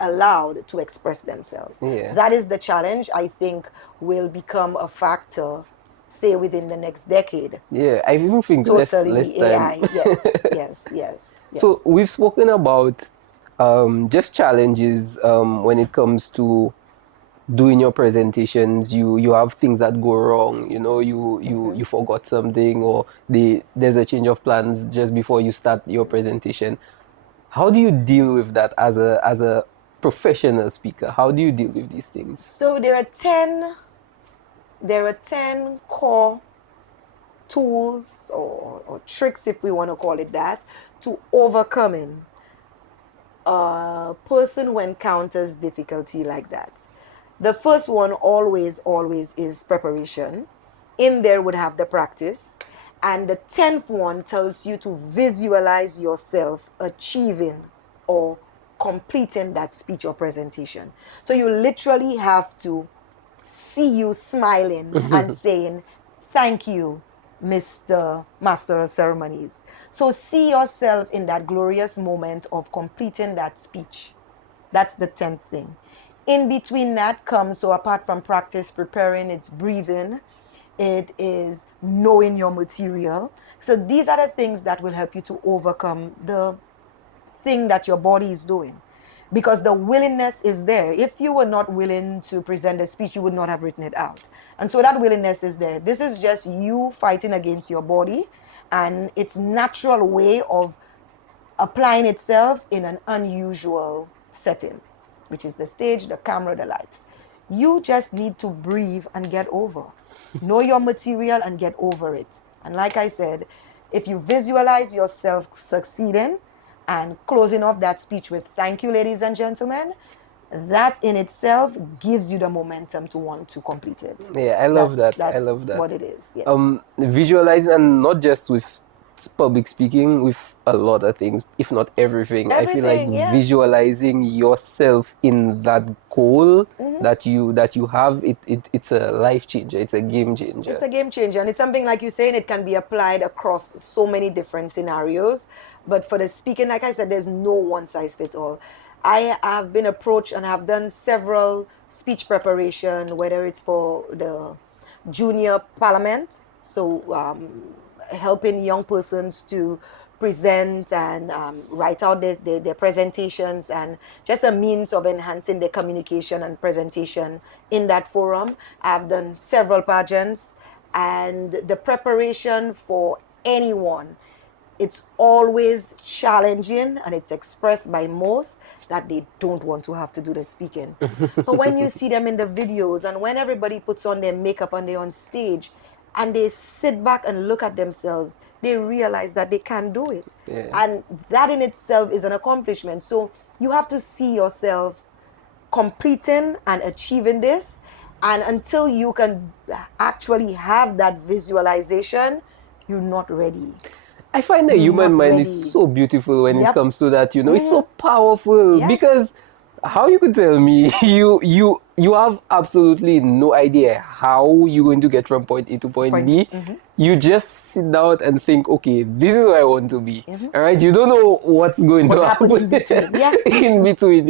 allowed to express themselves. Yeah. That is the challenge I think will become a factor, say, within the next decade. Yeah, I even think Totally less AI. time. Yes. So we've spoken about just challenges when it comes to doing your presentations. You have things that go wrong. You forgot something, or there's a change of plans just before you start your presentation. How do you deal with that as a professional speaker? How do you deal with these things? So there are 10 core tools or tricks, if we want to call it that, to overcoming a person who encounters difficulty like that. The first one always is preparation. In there would have the practice. And the 10th one tells you to visualize yourself achieving or completing that speech or presentation. So you literally have to see you smiling and saying, thank you, Mr. Master of Ceremonies. So see yourself in that glorious moment of completing that speech. That's the 10th thing. In between that comes, so apart from practice, preparing, it's breathing, it is knowing your material. So these are the things that will help you to overcome the thing that your body is doing, because the willingness is there. If you were not willing to present a speech, you would not have written it out. And so that willingness is there. This is just you fighting against your body and its natural way of applying itself in an unusual setting, which is the stage, the camera, the lights. You just need to breathe and get over. Know your material and get over it. And like I said, if you visualize yourself succeeding and closing off that speech with thank you, ladies and gentlemen, that in itself gives you the momentum to want to complete it. Yeah, I love that. That's I love that. what it is. Yes. Visualizing, and not just with public speaking, with a lot of things, if not everything. I feel like Everything, yes. visualizing yourself in that goal that you have, it's a life changer. It's a game changer. It's a game changer, and it's something, like you're saying, it can be applied across so many different scenarios. But for the speaking, like I said, there's no one size fits all. I have been approached and have done several speech preparation, whether it's for the junior parliament, so helping young persons to present and write out their presentations, and just a means of enhancing their communication and presentation in that forum. I've done several pageants, and the preparation for anyone, it's always challenging, and it's expressed by most that they don't want to have to do the speaking. But when you see them in the videos, and when everybody puts on their makeup and they're on stage, and they sit back and look at themselves, they realize that they can do it. Yeah. And that in itself is an accomplishment. So you have to see yourself completing and achieving this. And until you can actually have that visualization, you're not ready. I find the You're human not mind ready. is so beautiful when it Yep. comes to that, It's so powerful. Yes. Because how you could tell me you have absolutely no idea how you're going to get from point A to point B. You just sit down and think, okay, this is where I want to be. All right, you don't know what's going to happen in between. Yeah. in between,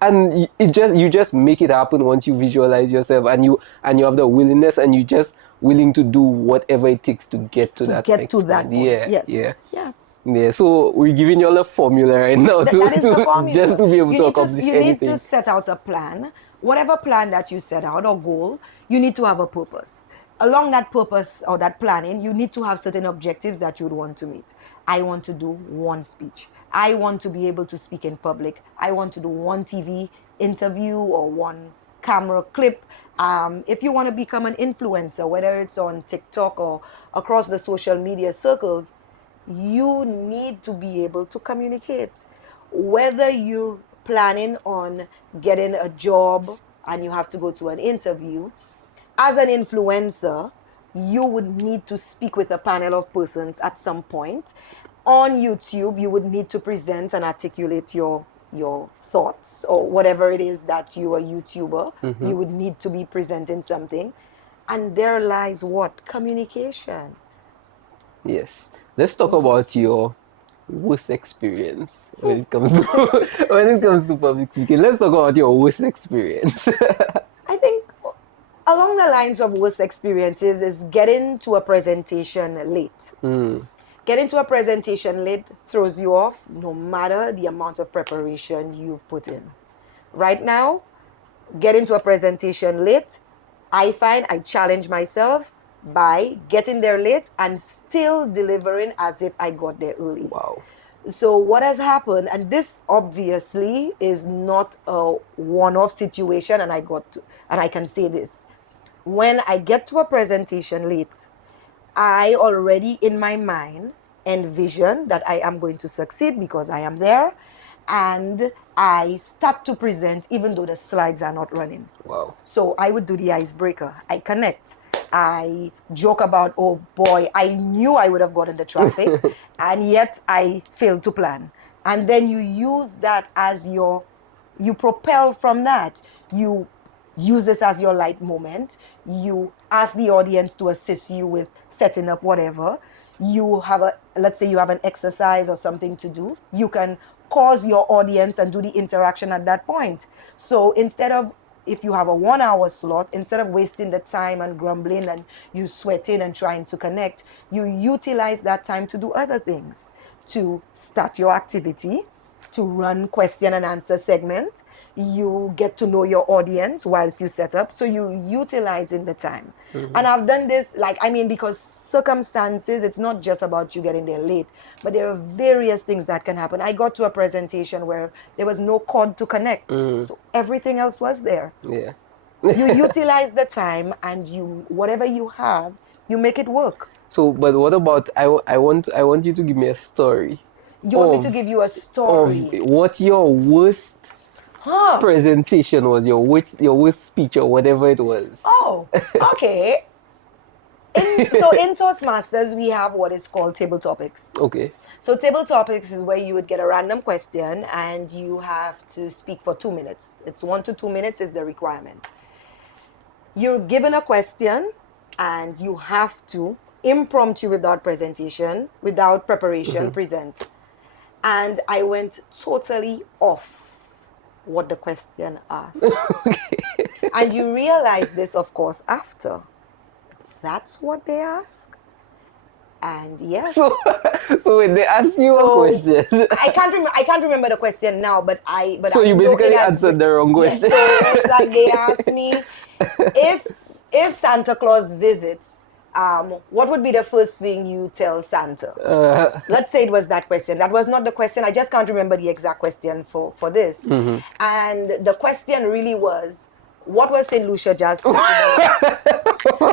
and you just make it happen once you visualize yourself, and you have the willingness, and you just willing to do whatever it takes to get to that next that point. point. Yeah, Yes. yeah. Yeah, so we're giving you all a formula right now That is the formula. just to be able to accomplish You anything. need to set out a plan. Whatever plan that you set out or goal, you need to have a purpose. Along that purpose or that planning, you need to have certain objectives that you would want to meet. I want to do one speech. I want to be able to speak in public. I want to do one TV interview or one camera clip. If you want to become an influencer, whether it's on TikTok or across the social media circles, you need to be able to communicate. Whether you're planning on getting a job and you have to go to an interview, as an influencer, you would need to speak with a panel of persons at some point. On YouTube, you would need to present and articulate your thoughts or whatever it is that you are a YouTuber. You would need to be presenting something. And there lies what? Communication. Yes. Let's talk about your worst experience when it comes to public speaking. Let's talk about your worst experience. I think along the lines of worst experiences is getting to a presentation late. Getting to a presentation late throws you off no matter the amount of preparation you've put in. Right now, getting to a presentation late, I find I challenge myself by getting there late and still delivering as if I got there early. Wow. So what has happened, and this obviously is not a one-off situation, and I can say this. When I get to a presentation late, I already in my mind envision that I am going to succeed because I am there, and I start to present even though the slides are not running. Wow. So I would do the icebreaker. I connect. I joke about, oh boy, I knew I would have gotten the traffic, and yet I failed to plan. And then you use that as you propel from that. You use this as your light moment. You ask the audience to assist you with setting up whatever. Let's say you have an exercise or something to do. You can cause your audience and do the interaction at that point. So instead of, if you have a 1 hour slot, instead of wasting the time and grumbling and you sweating and trying to connect, you utilize that time to do other things, to start your activity, to run question and answer segment. You get to know your audience whilst you set up, so you're utilizing the time. And I've done this, because circumstances, it's not just about you getting there late, but there are various things that can happen. I got to a presentation where there was no cord to connect, so everything else was there. Yeah. You utilize the time, and whatever you have, you make it work. So, but what about, I want you to give me a story. You want me to give you a story of what your worst presentation was, your worst speech or whatever it was. Oh, okay. So in Toastmasters, we have what is called table topics. Okay. So table topics is where you would get a random question and you have to speak for 2 minutes. It's 1 to 2 minutes is the requirement. You're given a question and you have to, impromptu, without presentation, without preparation, present. And I went totally off what the question asked. And you realize this, of course, after. That's what they ask. And yes. So when they ask you a question, I can't remember the question now, but so I you know basically answered the wrong question. Yes, so it's like they asked me if Santa Claus visits, what would be the first thing you tell Santa? Let's say it was that question. That was not the question. I just can't remember the exact question for this. And the question really was, what was St. Lucia Jazz Festival?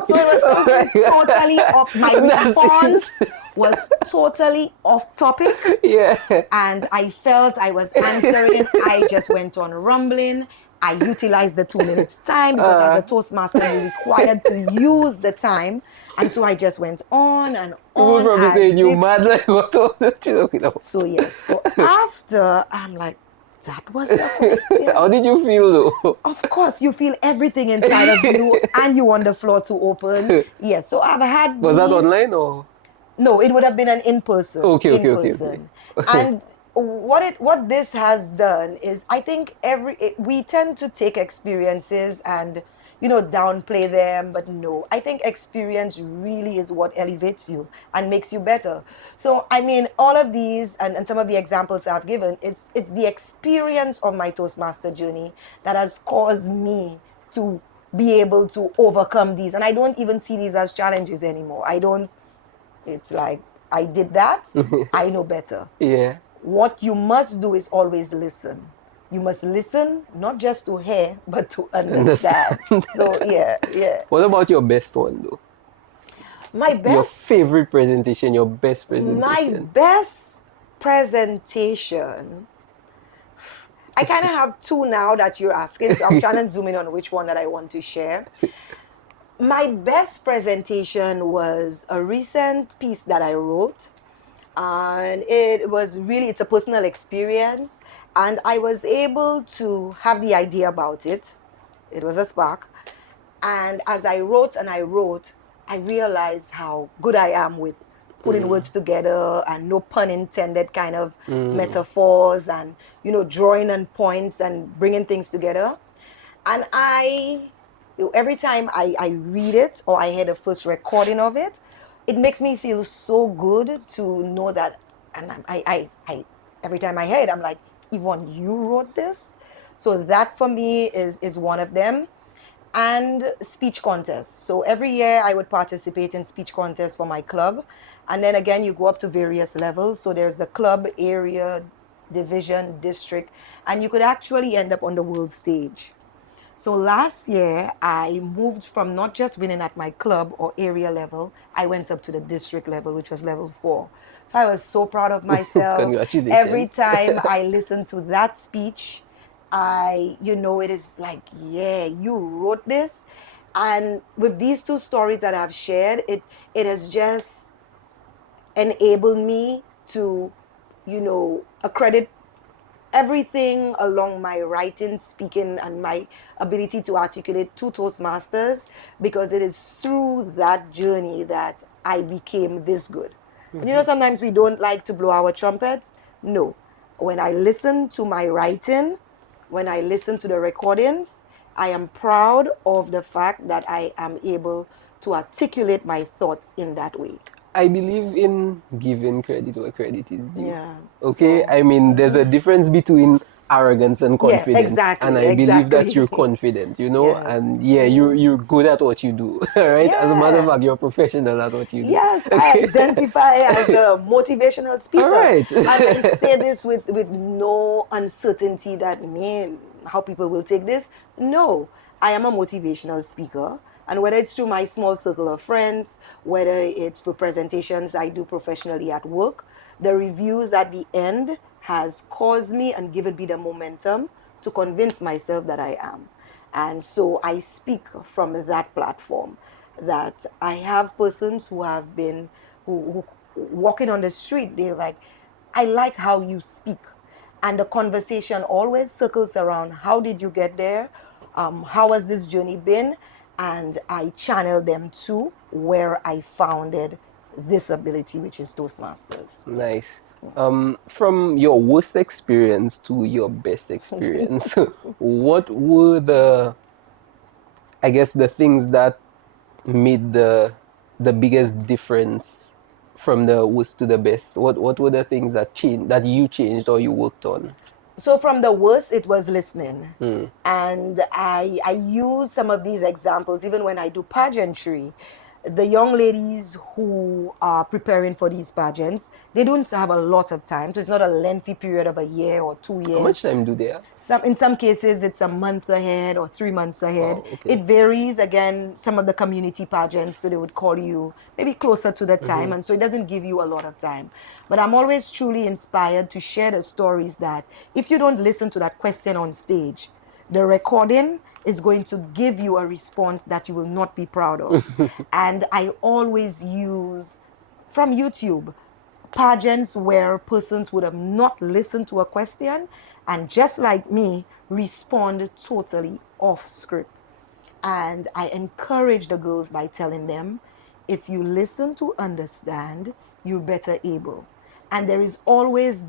So it was something totally off. My response was totally off topic. Yeah. And I felt I was answering. I just went on rumbling. I utilized the 2 minutes time because as a Toastmaster, you're required to use the time. And so I just went on and on. People probably saying you mad, like what's all that? So yes. So after, I'm like, that was the question. How did you feel though? Of course, you feel everything inside of you and you want the floor to open. Yes. So I've had Was that online or? No, it would have been an in-person. Okay. And what this has done is, I think we tend to take experiences and downplay them, but no, I think experience really is what elevates you and makes you better. So all of these and some of the examples I've given, it's the experience of my Toastmaster journey that has caused me to be able to overcome these, and I don't even see these as challenges anymore. It's like, I did that, I know better. Yeah. What you must do is always listen. You must listen, not just to hear, but to understand. So, yeah. What about your best one, though? Your favorite presentation, your best presentation. My best presentation, I kind of have two now that you're asking, so I'm trying to zoom in on which one that I want to share. My best presentation was a recent piece that I wrote. And it's a personal experience. And I was able to have the idea about it. It was a spark. And as I wrote, I realized how good I am with putting words together and no pun intended kind of metaphors and, drawing on points and bringing things together. And every time I read it or I hear the first recording of it, it makes me feel so good to know that. And I every time I hear it, I'm like, Yvonne, you wrote this? So that for me is one of them. And speech contests. So every year I would participate in speech contests for my club. And then again, you go up to various levels. So there's the club, area, division, district, and you could actually end up on the world stage. So last year, I moved from not just winning at my club or area level, I went up to the district level, which was level 4. So I was so proud of myself. Congratulations. Every time I listened to that speech, it is like, yeah, you wrote this. And with these two stories that I've shared, it has just enabled me to accredit everything along my writing, speaking, and my ability to articulate to Toastmasters, because it is through that journey that I became this good. And sometimes we don't like to blow our trumpets. No. When I listen to my writing, when I listen to the recordings, I am proud of the fact that I am able to articulate my thoughts in that way. I believe in giving credit where credit is due. Yeah. Okay, So, I mean, there's a difference between arrogance and yeah, confidence, exactly, and I believe that exactly. you're confident, Yes. and yeah, you're good at what you do, right? As a matter of Yeah. fact, you're professional at what you do. Yes, I identify as the motivational speaker. All right. And I say this with no uncertainty that how people will take this. No, I am a motivational speaker. And whether it's through my small circle of friends, whether it's for presentations I do professionally at work, the reviews at the end has caused me and given me the momentum to convince myself that I am. And so I speak from that platform, that I have persons who have been, who walking on the street, they're like, I like how you speak. And the conversation always circles around, how did you get there? How has this journey been? And I channel them to where I founded this ability, which is Toastmasters. Nice. From your worst experience to your best experience, what were I guess, the things that made the biggest difference from the worst to the best? What were the things that you changed or you worked on? So from the worst, it was listening. And I use some of these examples even when I do pageantry. The young ladies who are preparing for these pageants, they don't have a lot of time. So it's not a lengthy period of a year or 2 years. How much time do they have? In some cases, it's a month ahead or 3 months ahead. Wow, okay. It varies. Again, some of the community pageants, so they would call you maybe closer to the time, and so it doesn't give you a lot of time. But I'm always truly inspired to share the stories that if you don't listen to that question on stage, the recording is going to give you a response that you will not be proud of. And I always use from YouTube pageants where persons would have not listened to a question and just like me respond totally off script. And I encourage the girls by telling them, if you listen to understand, you're better able. And there is always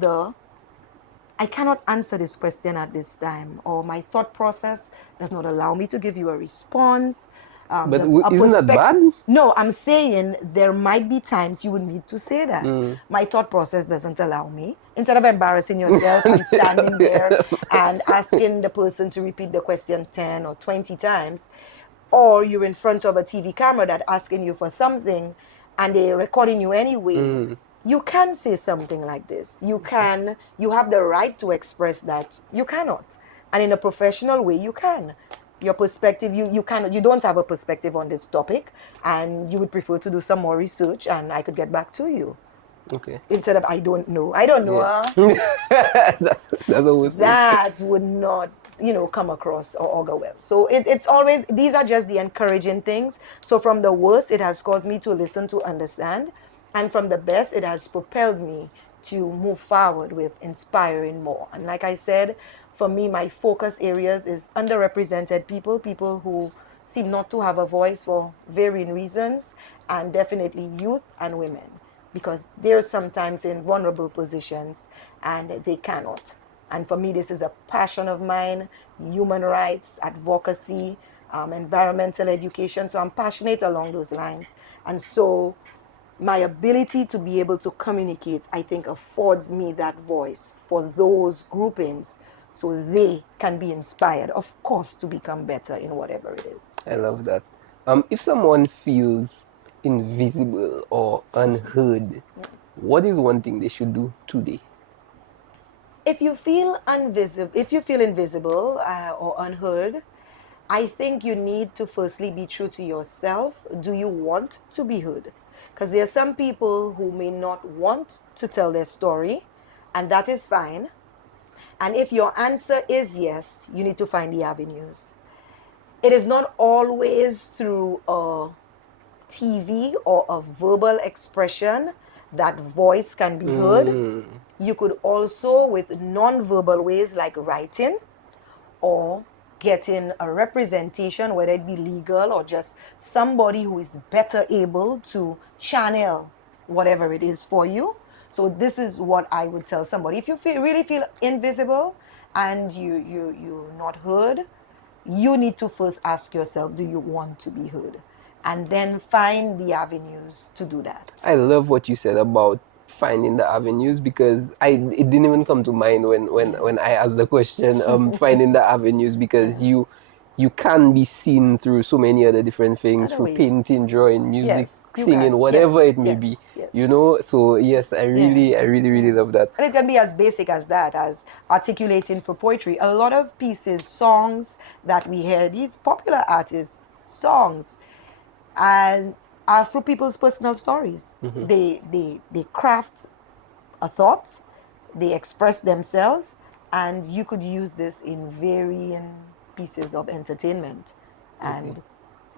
I cannot answer this question at this time, or my thought process does not allow me to give you a response. But isn't that bad? No, I'm saying there might be times you would need to say that. My thought process doesn't allow me. Instead of embarrassing yourself and standing there and asking the person to repeat the question 10 or 20 times, or you're in front of a TV camera that's asking you for something and they're recording you anyway, you can say something like this. You have the right to express that you cannot. And in a professional way, you can. Your perspective, you don't have a perspective on this topic, and you would prefer to do some more research, and I could get back to you. Okay. Instead of, I don't know. I don't know. Yeah. That's always that would not, come across or augur well. So it's always, these are just the encouraging things. So from the worst, it has caused me to listen to understand. And from the best, it has propelled me to move forward with inspiring more. And like I said, for me, my focus areas is underrepresented people who seem not to have a voice for varying reasons, and definitely youth and women, because they're sometimes in vulnerable positions and they cannot. And for me, this is a passion of mine: human rights, advocacy, environmental education. So I'm passionate along those lines. And so my ability to be able to communicate, I think, affords me that voice for those groupings so they can be inspired, of course, to become better in whatever it is. I love that. If someone feels invisible or unheard, what is one thing they should do today? If you feel invisible or unheard, I think you need to firstly be true to yourself. Do you want to be heard? Because there are some people who may not want to tell their story, and that is fine. And if your answer is yes, you need to find the avenues. It is not always through a TV or a verbal expression that voice can be heard. You could also, with non-verbal ways like writing or getting a representation, whether it be legal or just somebody who is better able to channel whatever it is for you. So this is what I would tell somebody. If you really feel invisible and you're not heard, you need to first ask yourself, do you want to be heard? And then find the avenues to do that. I love what you said about finding the avenues, because it didn't even come to mind when I asked the question, finding the avenues, because you can be seen through so many other different things, Other through ways. painting, drawing, music, Yes, you singing, can. whatever Yes, it may yes, be, yes. you know. So yes, I really love that. And it can be as basic as that, as articulating for poetry. A lot of pieces, songs that we hear, these popular artists' songs, and are through people's personal stories. They craft a thought, they express themselves, and you could use this in varying pieces of entertainment. And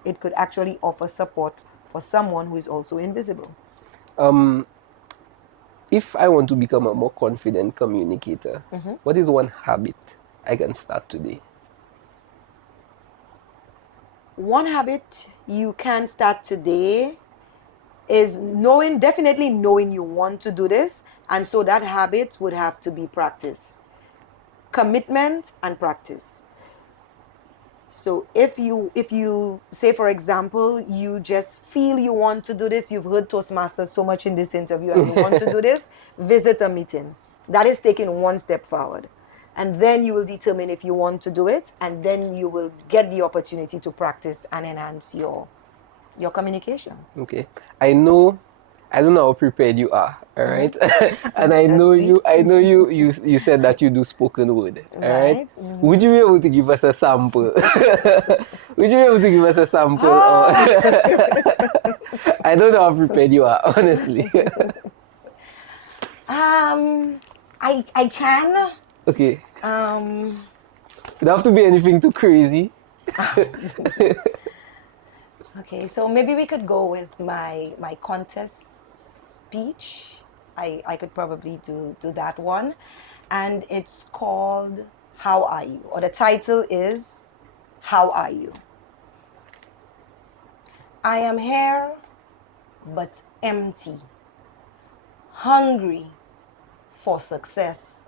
it could actually offer support for someone who is also invisible. If I want to become a more confident communicator, what is one habit I can start today? One habit you can start today is definitely knowing you want to do this. And so that habit would have to be practice. Commitment and practice. So if you say, for example, you just feel you want to do this, you've heard Toastmasters so much in this interview and you want to do this, visit a meeting. That is taking one step forward. And then you will determine if you want to do it, and then you will get the opportunity to practice and enhance your communication. Okay. I don't know how prepared you are, all right? And I know Let's see. you said that you do spoken word, all right? Right. Would you be able to give us a sample? Would you be able to give us a sample? I don't know how prepared you are, honestly. I can. Okay. It don't have to be anything too crazy. Okay, so maybe we could go with my contest speech. I could probably do that one. And it's called How Are You? Or the title is How Are You? I am here but empty, hungry for success.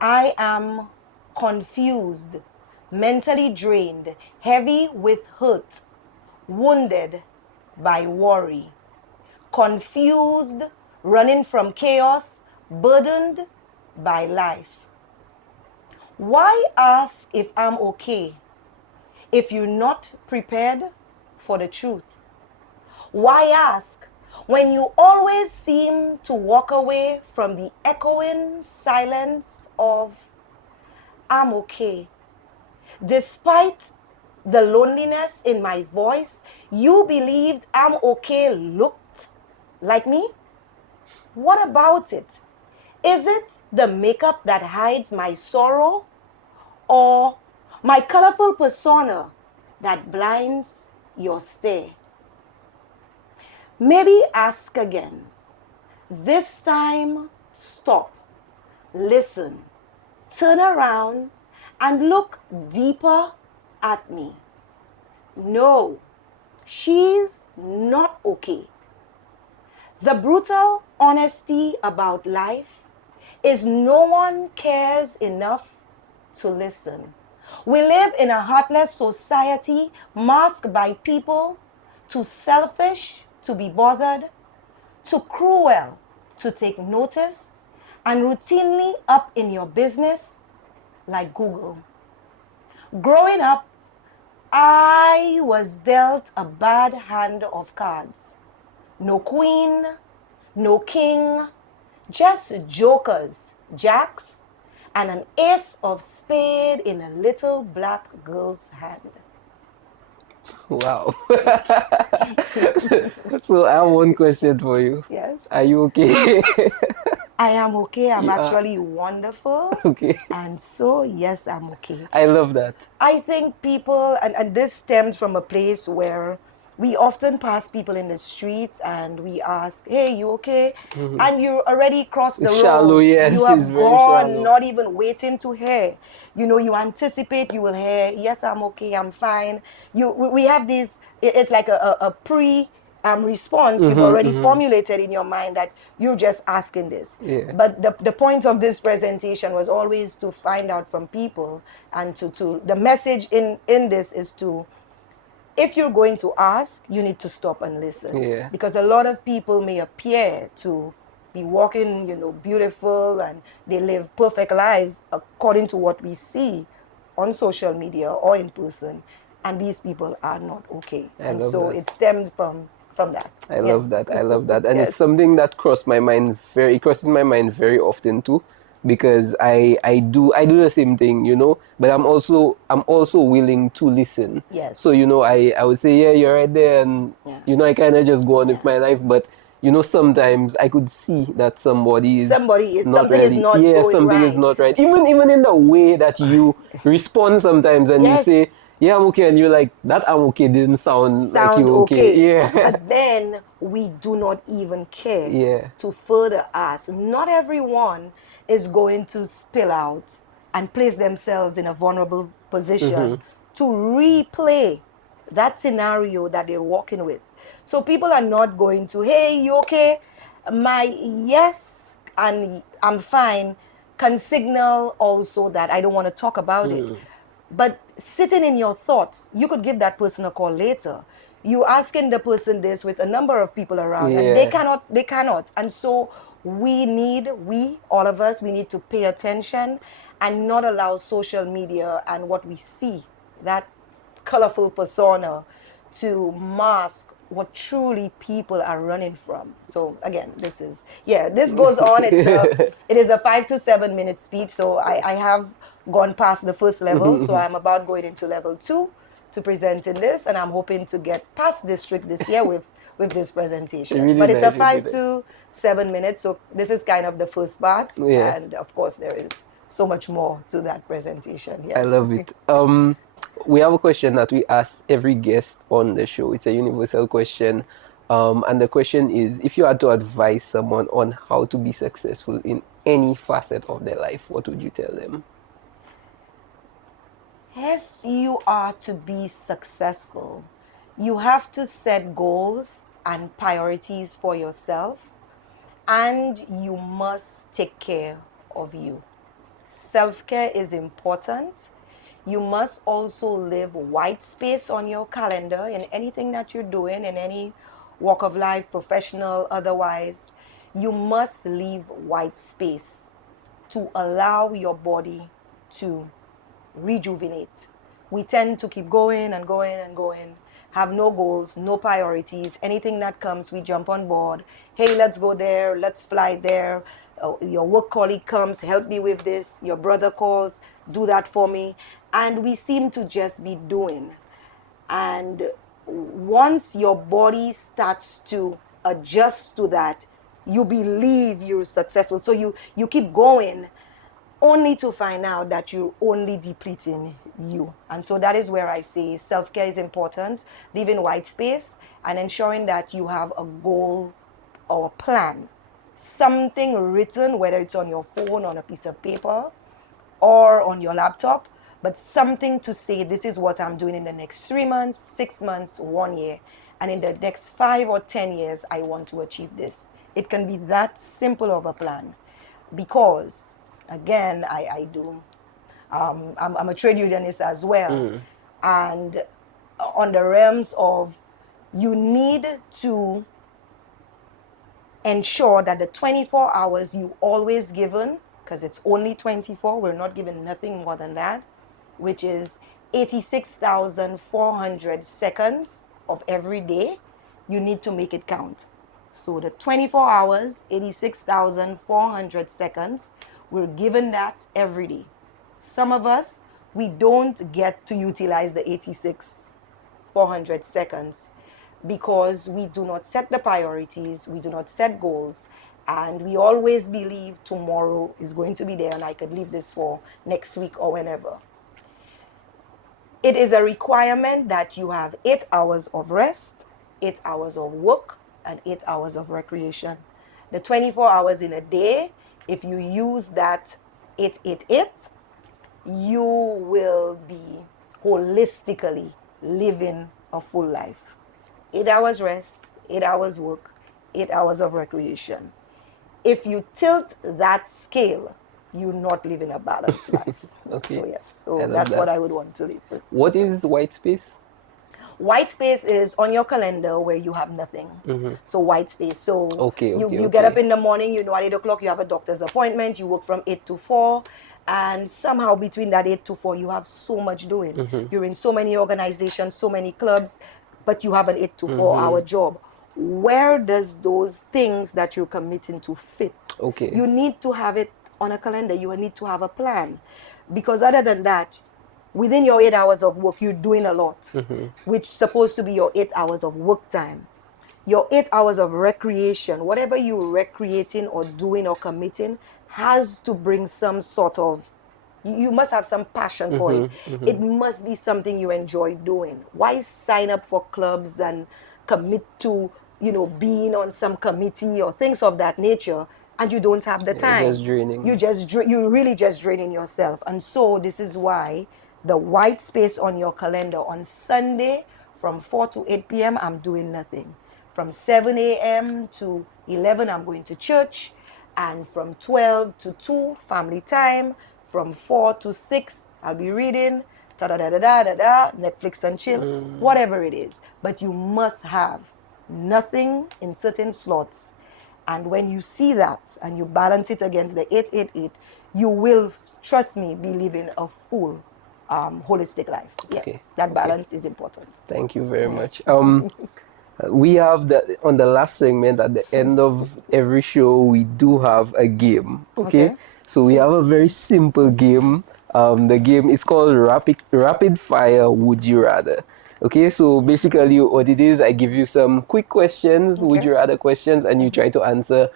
I am confused, mentally drained, heavy with hurt, wounded by worry, confused, running from chaos, burdened by life. Why ask if I'm okay if you're not prepared for the truth? Why ask when you always seem to walk away from the echoing silence of I'm okay? Despite the loneliness in my voice, you believed I'm okay looked like me? What about it? Is it the makeup that hides my sorrow, or my colorful persona that blinds your stare? Maybe ask again. This time, stop, listen, turn around, and look deeper at me. No, she's not okay. The brutal honesty about life is no one cares enough to listen. We live in a heartless society masked by people too selfish to be bothered, too cruel to take notice, and routinely up in your business like Google. Growing up, I was dealt a bad hand of cards. No queen, no king, just jokers, jacks, and an ace of spade in a little black girl's hand. Wow. So I have one question for you. Yes. Are you okay? I am okay. I'm You are- actually wonderful. Okay. And so, yes, I'm okay. I love that. I think people, and this stems from a place where We often pass people in the streets and we ask, hey, you okay? And you already crossed the It's shallow, road. yes, You it's have very gone, shallow. not even waiting to hear. You anticipate you will hear, yes, I'm okay, I'm fine. We have this, it's like a pre response you've already formulated in your mind that you're just asking this. Yeah. But the point of this presentation was always to find out from people, and to the message in this is to, if you're going to ask, you need to stop and listen. Yeah. Because a lot of people may appear to be walking, beautiful, and they live perfect lives according to what we see on social media or in person. And these people are not okay. I And love so that. it stemmed from that. I Yeah. love that. I love that. And it's Yes. something that it crosses my mind very often too, because I do the same thing, but I'm also willing to listen. Yes. So, I would say, yeah, you're right there, and Yeah. I kind of just go on with Yeah. my life, but sometimes I could see that somebody is not Something is really, not yeah, going something is right. not right. Even in the way that you respond sometimes, and you say, Yes. yeah, I'm okay, and you're like, that I'm okay didn't sound like Sound you okay. okay. Yeah. But then we do not even care Yeah. to further ask. Not everyone is going to spill out and place themselves in a vulnerable position to replay that scenario that they're walking with. So people are not going to, hey, you okay? My yes and I'm fine can signal also that I don't want to talk about it. But sitting in your thoughts, you could give that person a call later. You asking the person this with a number of people around, and they Yeah. cannot, they cannot. And so all of us, we need to pay attention and not allow social media and what we see, that colorful persona, to mask what truly people are running from. So again, this goes on. It is a 5 to 7 minute speech. So I have gone past the first level. So I'm about going into level 2 to present in this, and I'm hoping to get past district this year with this presentation. Really But it's a nice, really five nice. to 7 minutes. So this is kind of the first part. Yeah, And of course there is so much more to that presentation. I Yes. love it. We have a question that we ask every guest on the show. It's a universal question. And the question is, if you had to advise someone on how to be successful in any facet of their life, what would you tell them? If you are to be successful, you have to set goals and priorities for yourself, and you must take care of you. Self-care is important. You must also leave white space on your calendar in anything that you're doing, in any walk of life, professional, otherwise. You must leave white space to allow your body to rejuvenate. We tend to keep going and going and going, have no goals, no priorities. Anything that comes, we jump on board. Hey, let's go there, let's fly there. Your work colleague comes, help me with this. Your brother calls, do that for me. And we seem to just be doing. And once your body starts to adjust to that, you believe you're successful. So you keep going, only to find out that you're only depleting you. And so that is where I say self-care is important, leaving white space and ensuring that you have a goal or a plan, something written, whether it's on your phone, on a piece of paper, or on your laptop, but something to say, this is what I'm doing in the next 3 months, 6 months, 1 year, and in the next 5 or 10 years, I want to achieve this. It can be that simple of a plan, because again, I do, I'm a trade unionist as well. And on the realms of, you need to ensure that the 24 hours you always given, because it's only 24, we're not given nothing more than that, which is 86,400 seconds of every day, you need to make it count. So the 24 hours, 86,400 seconds, we're given that every day. Some of us, we don't get to utilize the 86,400 seconds because we do not set the priorities, we do not set goals, and we always believe tomorrow is going to be there and I could leave this for next week or whenever. It is a requirement that you have 8 hours of rest, 8 hours of work and 8 hours of recreation. The 24 hours in a day, if you use that 888, you will be holistically living a full life. 8 hours rest, 8 hours work, 8 hours of recreation. If you tilt that scale, you're not living a balanced life. Okay. So yes, I so love that's that. what I would want to live with. What is white space? White space is on your calendar where you have nothing. So white space. So Okay, you get up okay. in the morning, you know at 8 o'clock you have a doctor's appointment, you work from 8 to 4, and somehow between that 8 to 4 you have so much doing. You're in so many organizations, so many clubs, but you have an 8 to 4 hour job. Where does those things that you're committing to fit? Okay. You need to have it on a calendar. You need to have a plan. Because other than that, within your 8 hours of work, you're doing a lot, which is supposed to be your 8 hours of work time. Your 8 hours of recreation, whatever you're recreating or doing or committing, has to bring some sort of, you must have some passion for it. It must be something you enjoy doing. Why sign up for clubs and commit to, being on some committee or things of that nature, and you don't have the time? Just draining. You're really just draining yourself. And so this is why the white space on your calendar on Sunday from 4 to 8 p.m. I'm doing nothing. From 7 a.m. to 11 I'm going to church, and from 12 to 2 family time. From 4 to 6 I'll be reading, Netflix and chill, whatever it is. But you must have nothing in certain slots. And when you see that and you balance it against the 888, you will, trust me, be living a full holistic life. Yeah, Okay, that okay. balance is important. Thank you very much. We have on the last segment at the end of every show, we do have a game. Okay. Okay. So we have a very simple game. The game is called Rapid Fire Would You Rather. Okay, so basically what it is, I give you some quick questions, would Okay. you rather questions, and you try to answer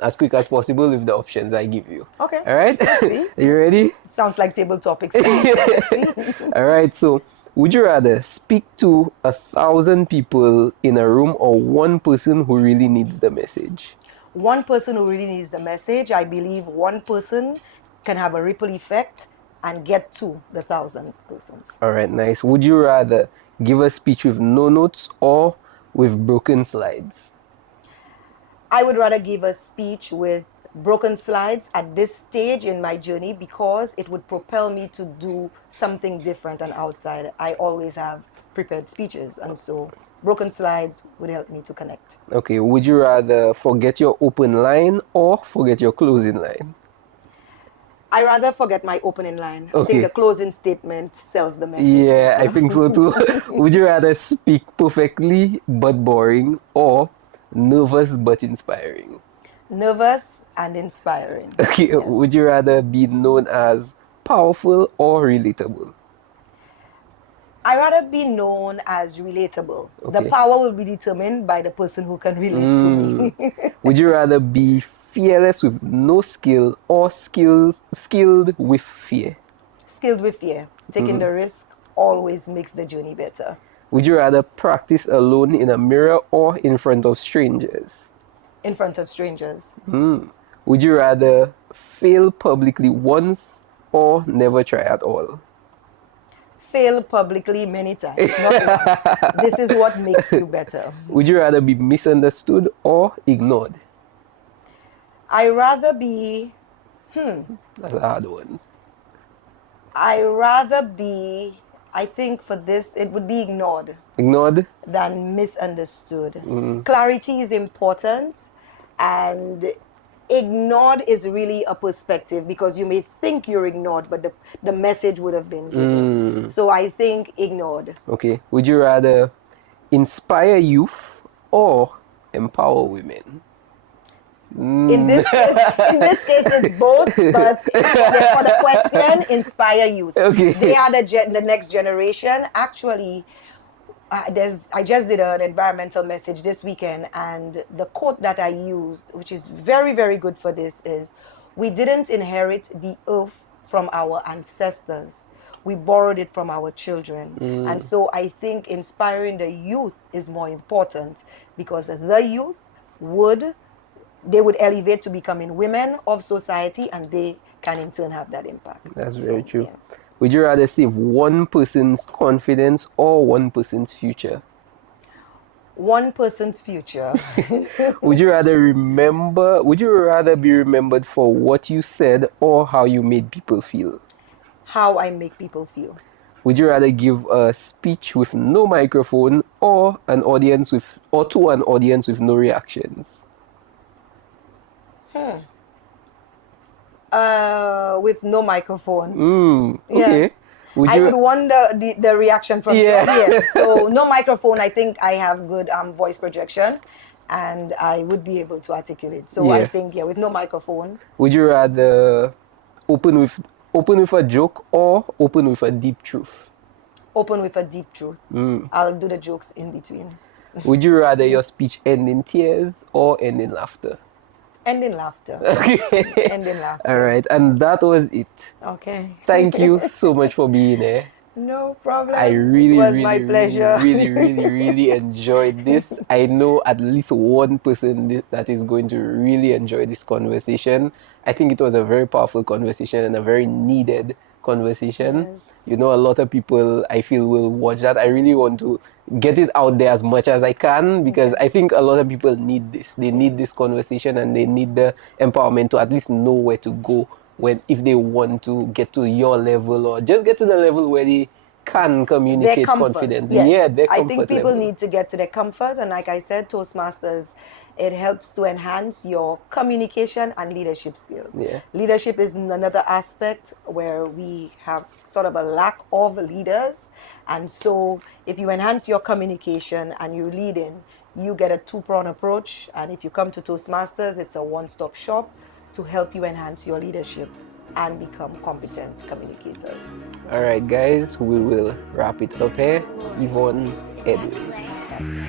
as quick as possible with the options I give you. Okay. All right? Let's see. Are you ready? Sounds like table topics. Let's see. All right, so would you rather speak to 1,000 people in a room or one person who really needs the message? One person who really needs the message, I believe one person can have a ripple effect and get to the 1,000 persons. All right, nice. Would you rather give a speech with no notes or with broken slides? I would rather give a speech with broken slides at this stage in my journey because it would propel me to do something different and outside. I always have prepared speeches, and so broken slides would help me to connect. Okay, would you rather forget your open line or forget your closing line? I rather forget my opening line. I Okay. think the closing statement sells the message. Yeah, I better. think so too. Would you rather speak perfectly but boring or nervous but inspiring? Nervous and inspiring. Okay, Yes. would you rather be known as powerful or relatable? I rather be known as relatable. Okay. The power will be determined by the person who can relate to me. Would you rather be fearless with no skill or skilled with fear? Skilled with fear. Taking the risk always makes the journey better. Would you rather practice alone in a mirror or in front of strangers? In front of strangers. Would you rather fail publicly once or never try at all? Fail publicly many times, not once. This is what makes you better. Would you rather be misunderstood or ignored? I rather be, That's a hard one. I think for this, it would be ignored Ignored? than misunderstood. Clarity is important, and ignored is really a perspective because you may think you're ignored, but the message would have been given. So I think ignored. Okay. Would you rather inspire youth or empower women? In this case, it's both. But for the question, inspire youth. Okay. They are the next generation. Actually, I just did an environmental message this weekend, and the quote that I used, which is very, very good for this, is, "We didn't inherit the earth from our ancestors. we borrowed it from our children. And so I think inspiring the youth is more important, because the youth would elevate to becoming women of society, and they can in turn have that impact. That's very true. Yeah. Would you rather save one person's confidence or one person's future? One person's future. Would you rather be remembered for what you said or how you made people feel? How I make people feel. Would you rather give a speech with no microphone or to an audience with no reactions? With no microphone. Okay. Yes. I would want the reaction from the audience. So no microphone, I think I have good voice projection, and I would be able to articulate. So I think, with no microphone. Would you rather open with a joke or open with a deep truth? Open with a deep truth. I'll do the jokes in between. Would you rather your speech end in tears or end in laughter? End in laughter. Okay. End in laughter. All right, and that was it. Okay. Thank you so much for being here. No problem. I really, it was really, my pleasure. really enjoyed this. I know at least one person that is going to really enjoy this conversation. I think it was a very powerful conversation and a very needed conversation. Yes. You know, a lot of people, I feel, will watch that. I really want to get it out there as much as I can, because I think a lot of people need this. They need this conversation, and they need the empowerment to at least know where to go if they want to get to your level, or just get to the level where they can communicate confidently. Yes. Yeah, their comfort I think people level. need to get to their comfort, and like I said, Toastmasters, it helps to enhance your communication and leadership skills. Yeah. Leadership is another aspect where we have sort of a lack of leaders, and so if you enhance your communication and you're leading, you get a two-pronged approach. And if you come to Toastmasters, it's a one-stop shop to help you enhance your leadership and become competent communicators. All right, guys, we will wrap it up here. Yvonne Edwin.